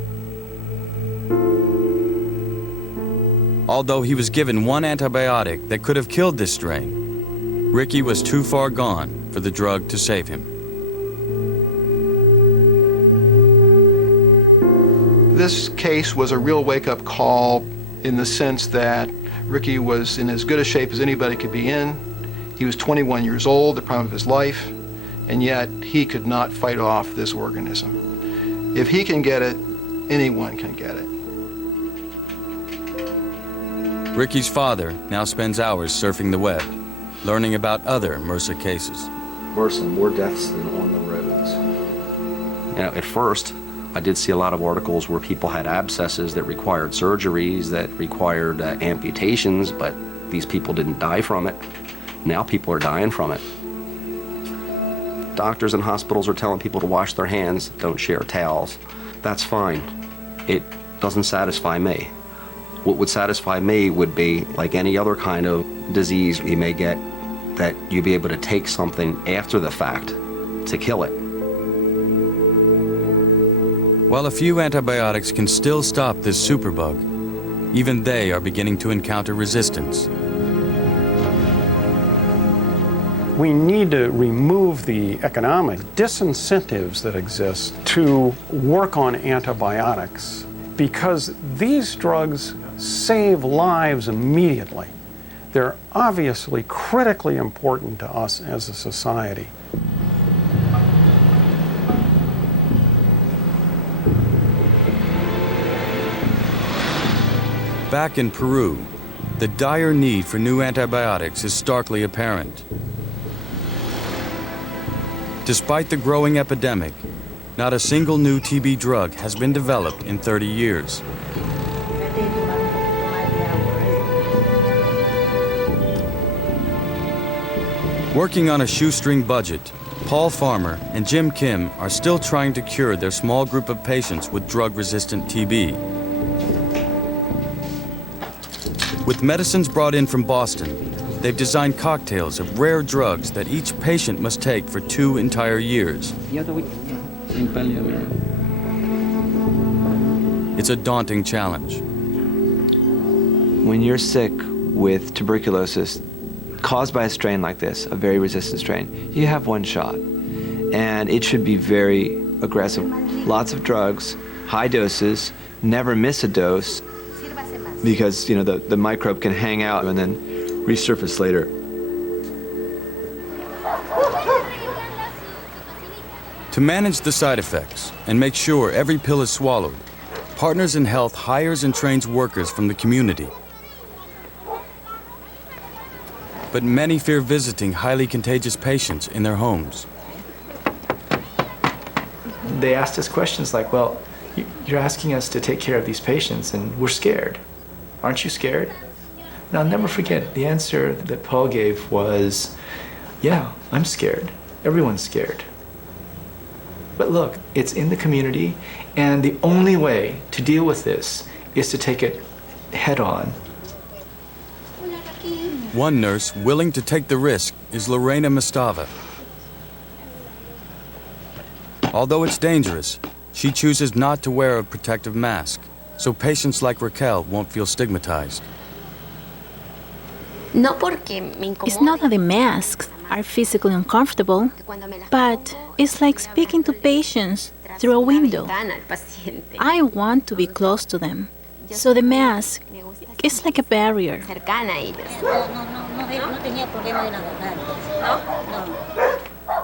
Although he was given one antibiotic that could have killed this strain, Ricky was too far gone for the drug to save him. This case was a real wake-up call in the sense that Ricky was in as good a shape as anybody could be in. He was 21 years old, the prime of his life, and yet he could not fight off this organism. If he can get it, anyone can get it. Ricky's father now spends hours surfing the web, learning about other MRSA cases. MRSA, more deaths than on the roads. At first, I did see a lot of articles where people had abscesses that required surgeries, that required amputations, but these people didn't die from it. Now people are dying from it. Doctors and hospitals are telling people to wash their hands, don't share towels. That's fine. It doesn't satisfy me. What would satisfy me would be like any other kind of disease you may get, that you'd be able to take something after the fact to kill it. While a few antibiotics can still stop this superbug, even they are beginning to encounter resistance. We need to remove the economic disincentives that exist to work on antibiotics, because these drugs save lives immediately. They're obviously critically important to us as a society. Back in Peru, the dire need for new antibiotics is starkly apparent. Despite the growing epidemic, not a single new TB drug has been developed in 30 years. Working on a shoestring budget, Paul Farmer and Jim Kim are still trying to cure their small group of patients with drug-resistant TB. With medicines brought in from Boston, they've designed cocktails of rare drugs that each patient must take for 2 entire years. It's a daunting challenge. When you're sick with tuberculosis caused by a strain like this, a very resistant strain, you have one shot. And it should be very aggressive. Lots of drugs, high doses, never miss a dose, because the microbe can hang out and then resurface later. To manage the side effects and make sure every pill is swallowed, Partners in Health hires and trains workers from the community. But many fear visiting highly contagious patients in their homes. They asked us questions like, well, you're asking us to take care of these patients and we're scared. Aren't you scared? And I'll never forget, the answer that Paul gave was, yeah, I'm scared. Everyone's scared. But look, it's in the community, and the only way to deal with this is to take it head on. One nurse willing to take the risk is Lorena Mastava. Although it's dangerous, she chooses not to wear a protective mask, so patients like Raquel won't feel stigmatized. It's not that the masks are physically uncomfortable, but it's like speaking to patients through a window. I want to be close to them, so the mask is like a barrier.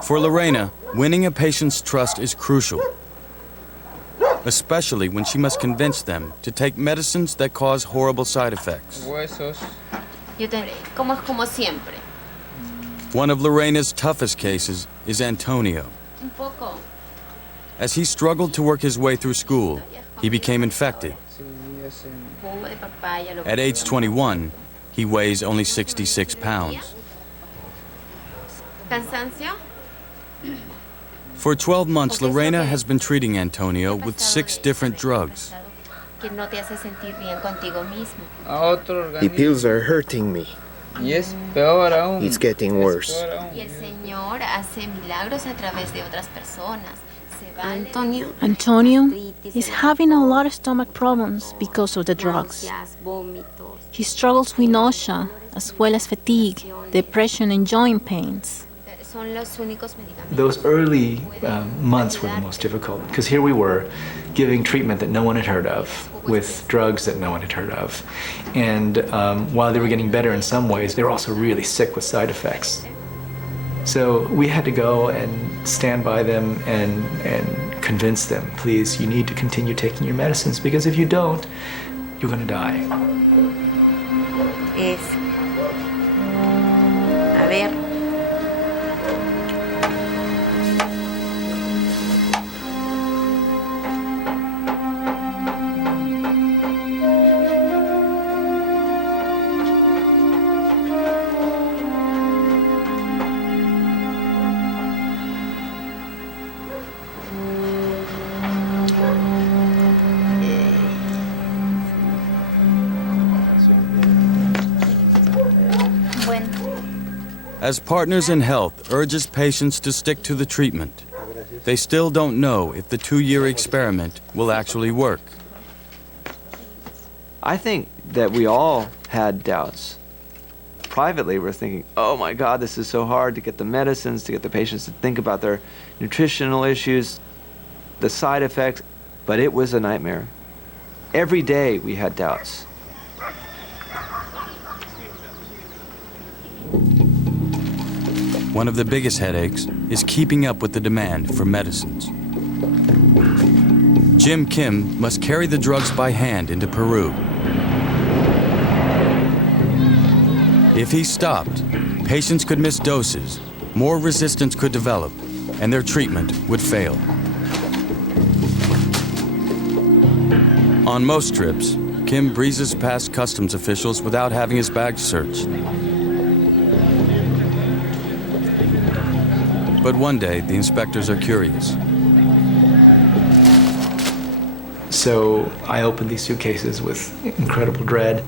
For Lorena, winning a patient's trust is crucial, especially when she must convince them to take medicines that cause horrible side effects. One of Lorena's toughest cases is Antonio. As he struggled to work his way through school, he became infected. At age 21, he weighs only 66 pounds. For 12 months, Lorena has been treating Antonio with 6 different drugs. The pills are hurting me. It's getting worse. Antonio is having a lot of stomach problems because of the drugs. He struggles with nausea as well as fatigue, depression, and joint pains. Those early months were the most difficult, because here we were giving treatment that no one had heard of, with drugs that no one had heard of. And while they were getting better in some ways, they were also really sick with side effects. So we had to go and stand by them and convince them, please, you need to continue taking your medicines, because if you don't, you're going to die. As Partners in Health urges patients to stick to the treatment, they still don't know if the 2-year experiment will actually work. I think that we all had doubts. Privately, we're thinking, oh my God, this is so hard to get the medicines, to get the patients to think about their nutritional issues, the side effects, but it was a nightmare. Every day we had doubts. One of the biggest headaches is keeping up with the demand for medicines. Jim Kim must carry the drugs by hand into Peru. If he stopped, patients could miss doses, more resistance could develop, and their treatment would fail. On most trips, Kim breezes past customs officials without having his bag searched. But one day, the inspectors are curious. So I opened these suitcases with incredible dread.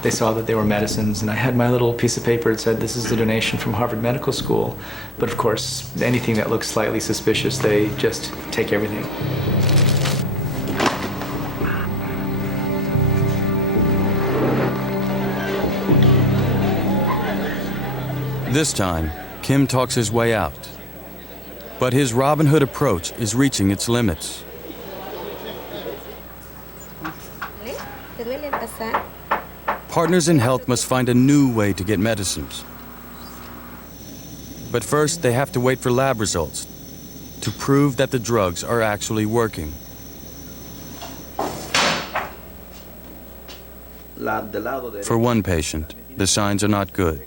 They saw that they were medicines, and I had my little piece of paper that said, "This is a donation from Harvard Medical School." But of course, anything that looks slightly suspicious, they just take everything. This time, Kim talks his way out. But his Robin Hood approach is reaching its limits. Partners in Health must find a new way to get medicines. But first, they have to wait for lab results to prove that the drugs are actually working. For one patient, the signs are not good.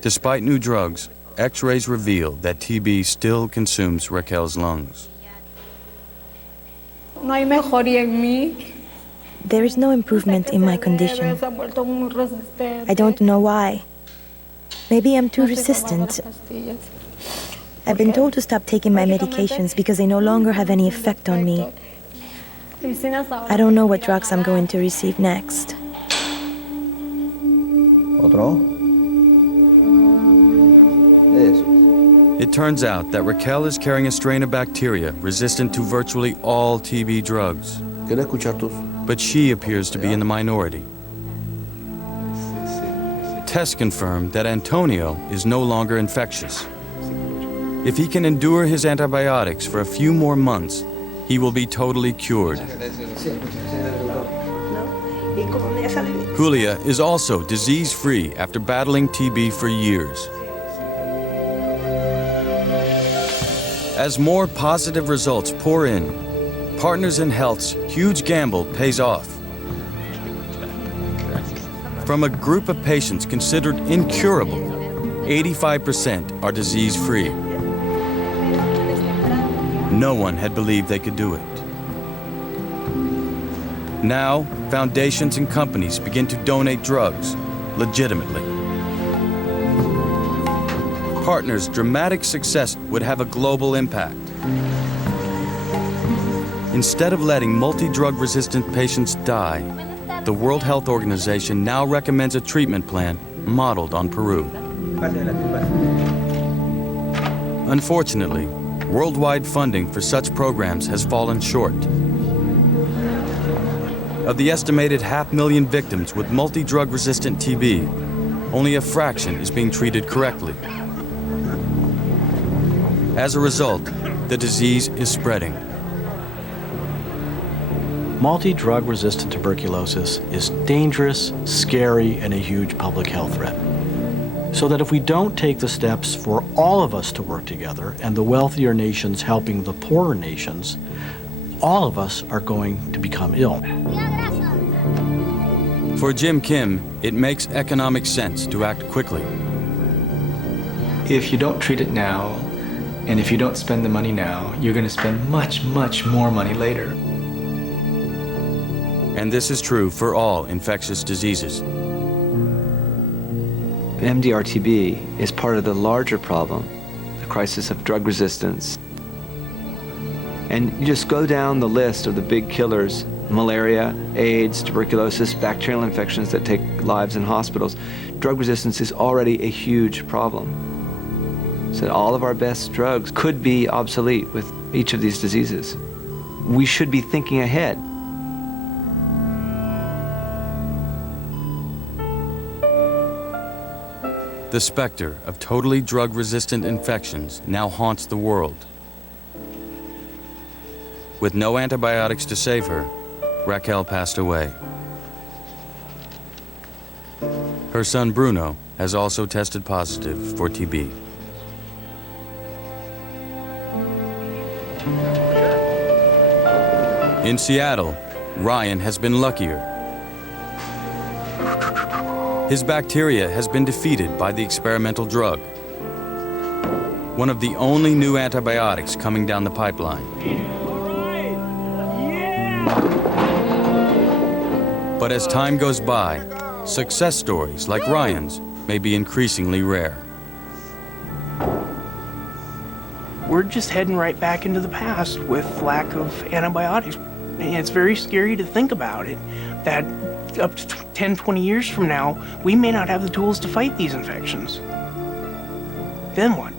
Despite new drugs, X-rays reveal that TB still consumes Raquel's lungs. There is no improvement in my condition. I don't know why. Maybe I'm too resistant. I've been told to stop taking my medications because they no longer have any effect on me. I don't know what drugs I'm going to receive next. It turns out that Raquel is carrying a strain of bacteria resistant to virtually all TB drugs. But she appears to be in the minority. Tests confirm that Antonio is no longer infectious. If he can endure his antibiotics for a few more months, he will be totally cured. Julia is also disease-free after battling TB for years. As more positive results pour in, Partners in Health's huge gamble pays off. From a group of patients considered incurable, 85% are disease-free. No one had believed they could do it. Now, foundations and companies begin to donate drugs legitimately. Partners' dramatic success would have a global impact. Instead of letting multi-drug resistant patients die, the World Health Organization now recommends a treatment plan modeled on Peru. Unfortunately, worldwide funding for such programs has fallen short. Of the estimated 500,000 victims with multi-drug resistant TB, only a fraction is being treated correctly. As a result, the disease is spreading. Multi-drug resistant tuberculosis is dangerous, scary, and a huge public health threat. So that if we don't take the steps for all of us to work together, and the wealthier nations helping the poorer nations, all of us are going to become ill. For Jim Kim, it makes economic sense to act quickly. If you don't treat it now, and if you don't spend the money now, you're going to spend much, much more money later. And this is true for all infectious diseases. MDR-TB is part of the larger problem, the crisis of drug resistance. And you just go down the list of the big killers: malaria, AIDS, tuberculosis, bacterial infections that take lives in hospitals. Drug resistance is already a huge problem. So all of our best drugs could be obsolete with each of these diseases. We should be thinking ahead. The specter of totally drug-resistant infections now haunts the world. With no antibiotics to save her, Raquel passed away. Her son Bruno has also tested positive for TB. In Seattle, Ryan has been luckier. His bacteria has been defeated by the experimental drug, one of the only new antibiotics coming down the pipeline. But as time goes by, success stories like Ryan's may be increasingly rare. We're just heading right back into the past with lack of antibiotics. And it's very scary to think about it, that up to 10, 20 years from now, we may not have the tools to fight these infections. Then what?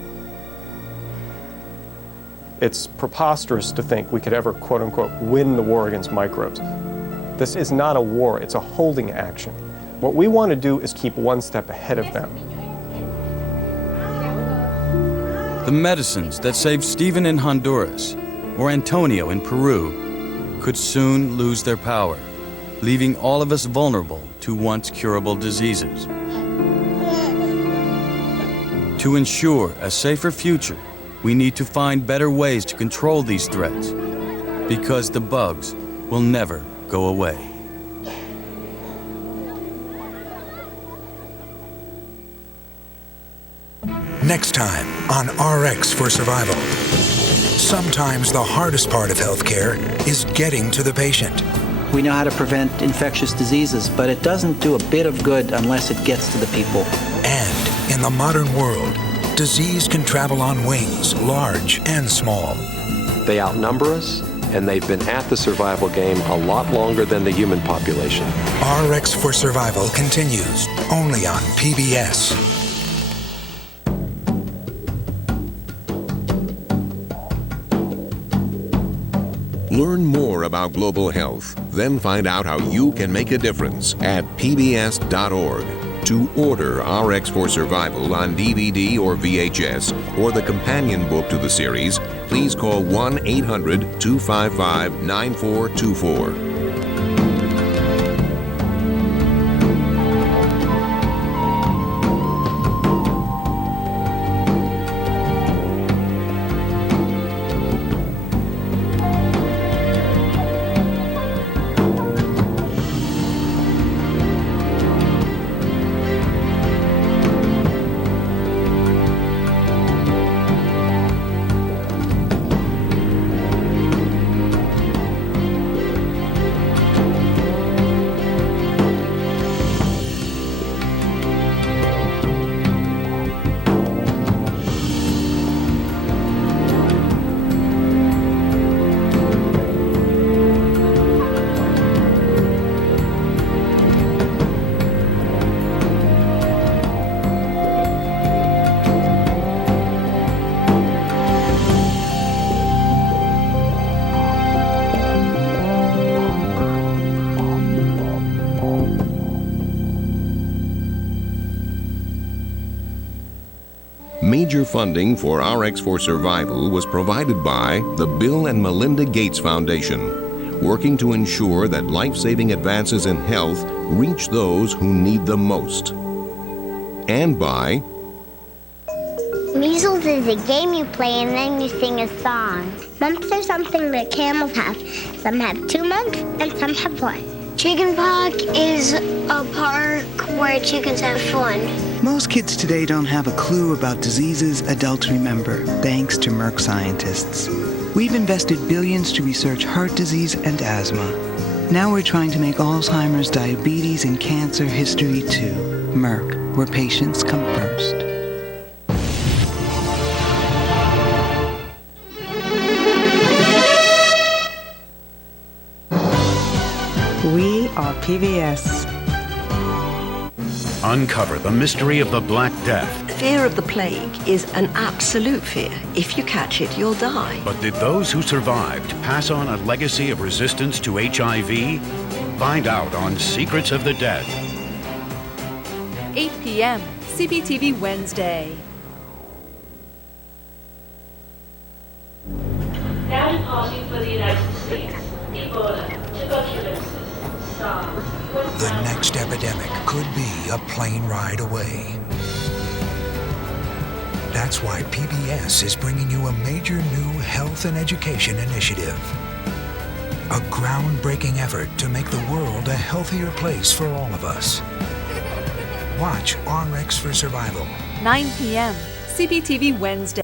It's preposterous to think we could ever, quote unquote, win the war against microbes. This is not a war, it's a holding action. What we want to do is keep one step ahead of them. The medicines that saved Stephen in Honduras or Antonio in Peru could soon lose their power, leaving all of us vulnerable to once curable diseases. To ensure a safer future, we need to find better ways to control these threats, because the bugs will never go away. Next time on RX for Survival. Sometimes the hardest part of healthcare is getting to the patient. We know how to prevent infectious diseases, but it doesn't do a bit of good unless it gets to the people. And in the modern world, disease can travel on wings, large and small. They outnumber us, and they've been at the survival game a lot longer than the human population. RX for Survival continues only on PBS. Learn more about global health, then find out how you can make a difference at pbs.org. To order RX for Survival on DVD or VHS, or the companion book to the series, please call 1-800-255-9424. Major funding for RX for Survival was provided by the Bill and Melinda Gates Foundation, working to ensure that life-saving advances in health reach those who need them most. And by Measles is a game you play and then you sing a song. Mumps are something that camels have. Some have 2 months and some have 1. Chickenpox is a park where chickens have fun. Most kids today don't have a clue about diseases adults remember, thanks to Merck scientists. We've invested billions to research heart disease and asthma. Now we're trying to make Alzheimer's, diabetes, and cancer history too. Merck, where patients come first. We are PBS. Uncover the mystery of the Black Death. Fear of the plague is an absolute fear. If you catch it, you'll die. But did those who survived pass on a legacy of resistance to HIV? Find out on Secrets of the Dead. 8 p.m. CBTV Wednesday. Now departing for the United States, Ebola, tuberculosis, SARS. The next epidemic could be a plane ride away. That's why PBS is bringing you a major new health and education initiative. A groundbreaking effort to make the world a healthier place for all of us. Watch RX for Survival. 9 p.m. CBTV Wednesday.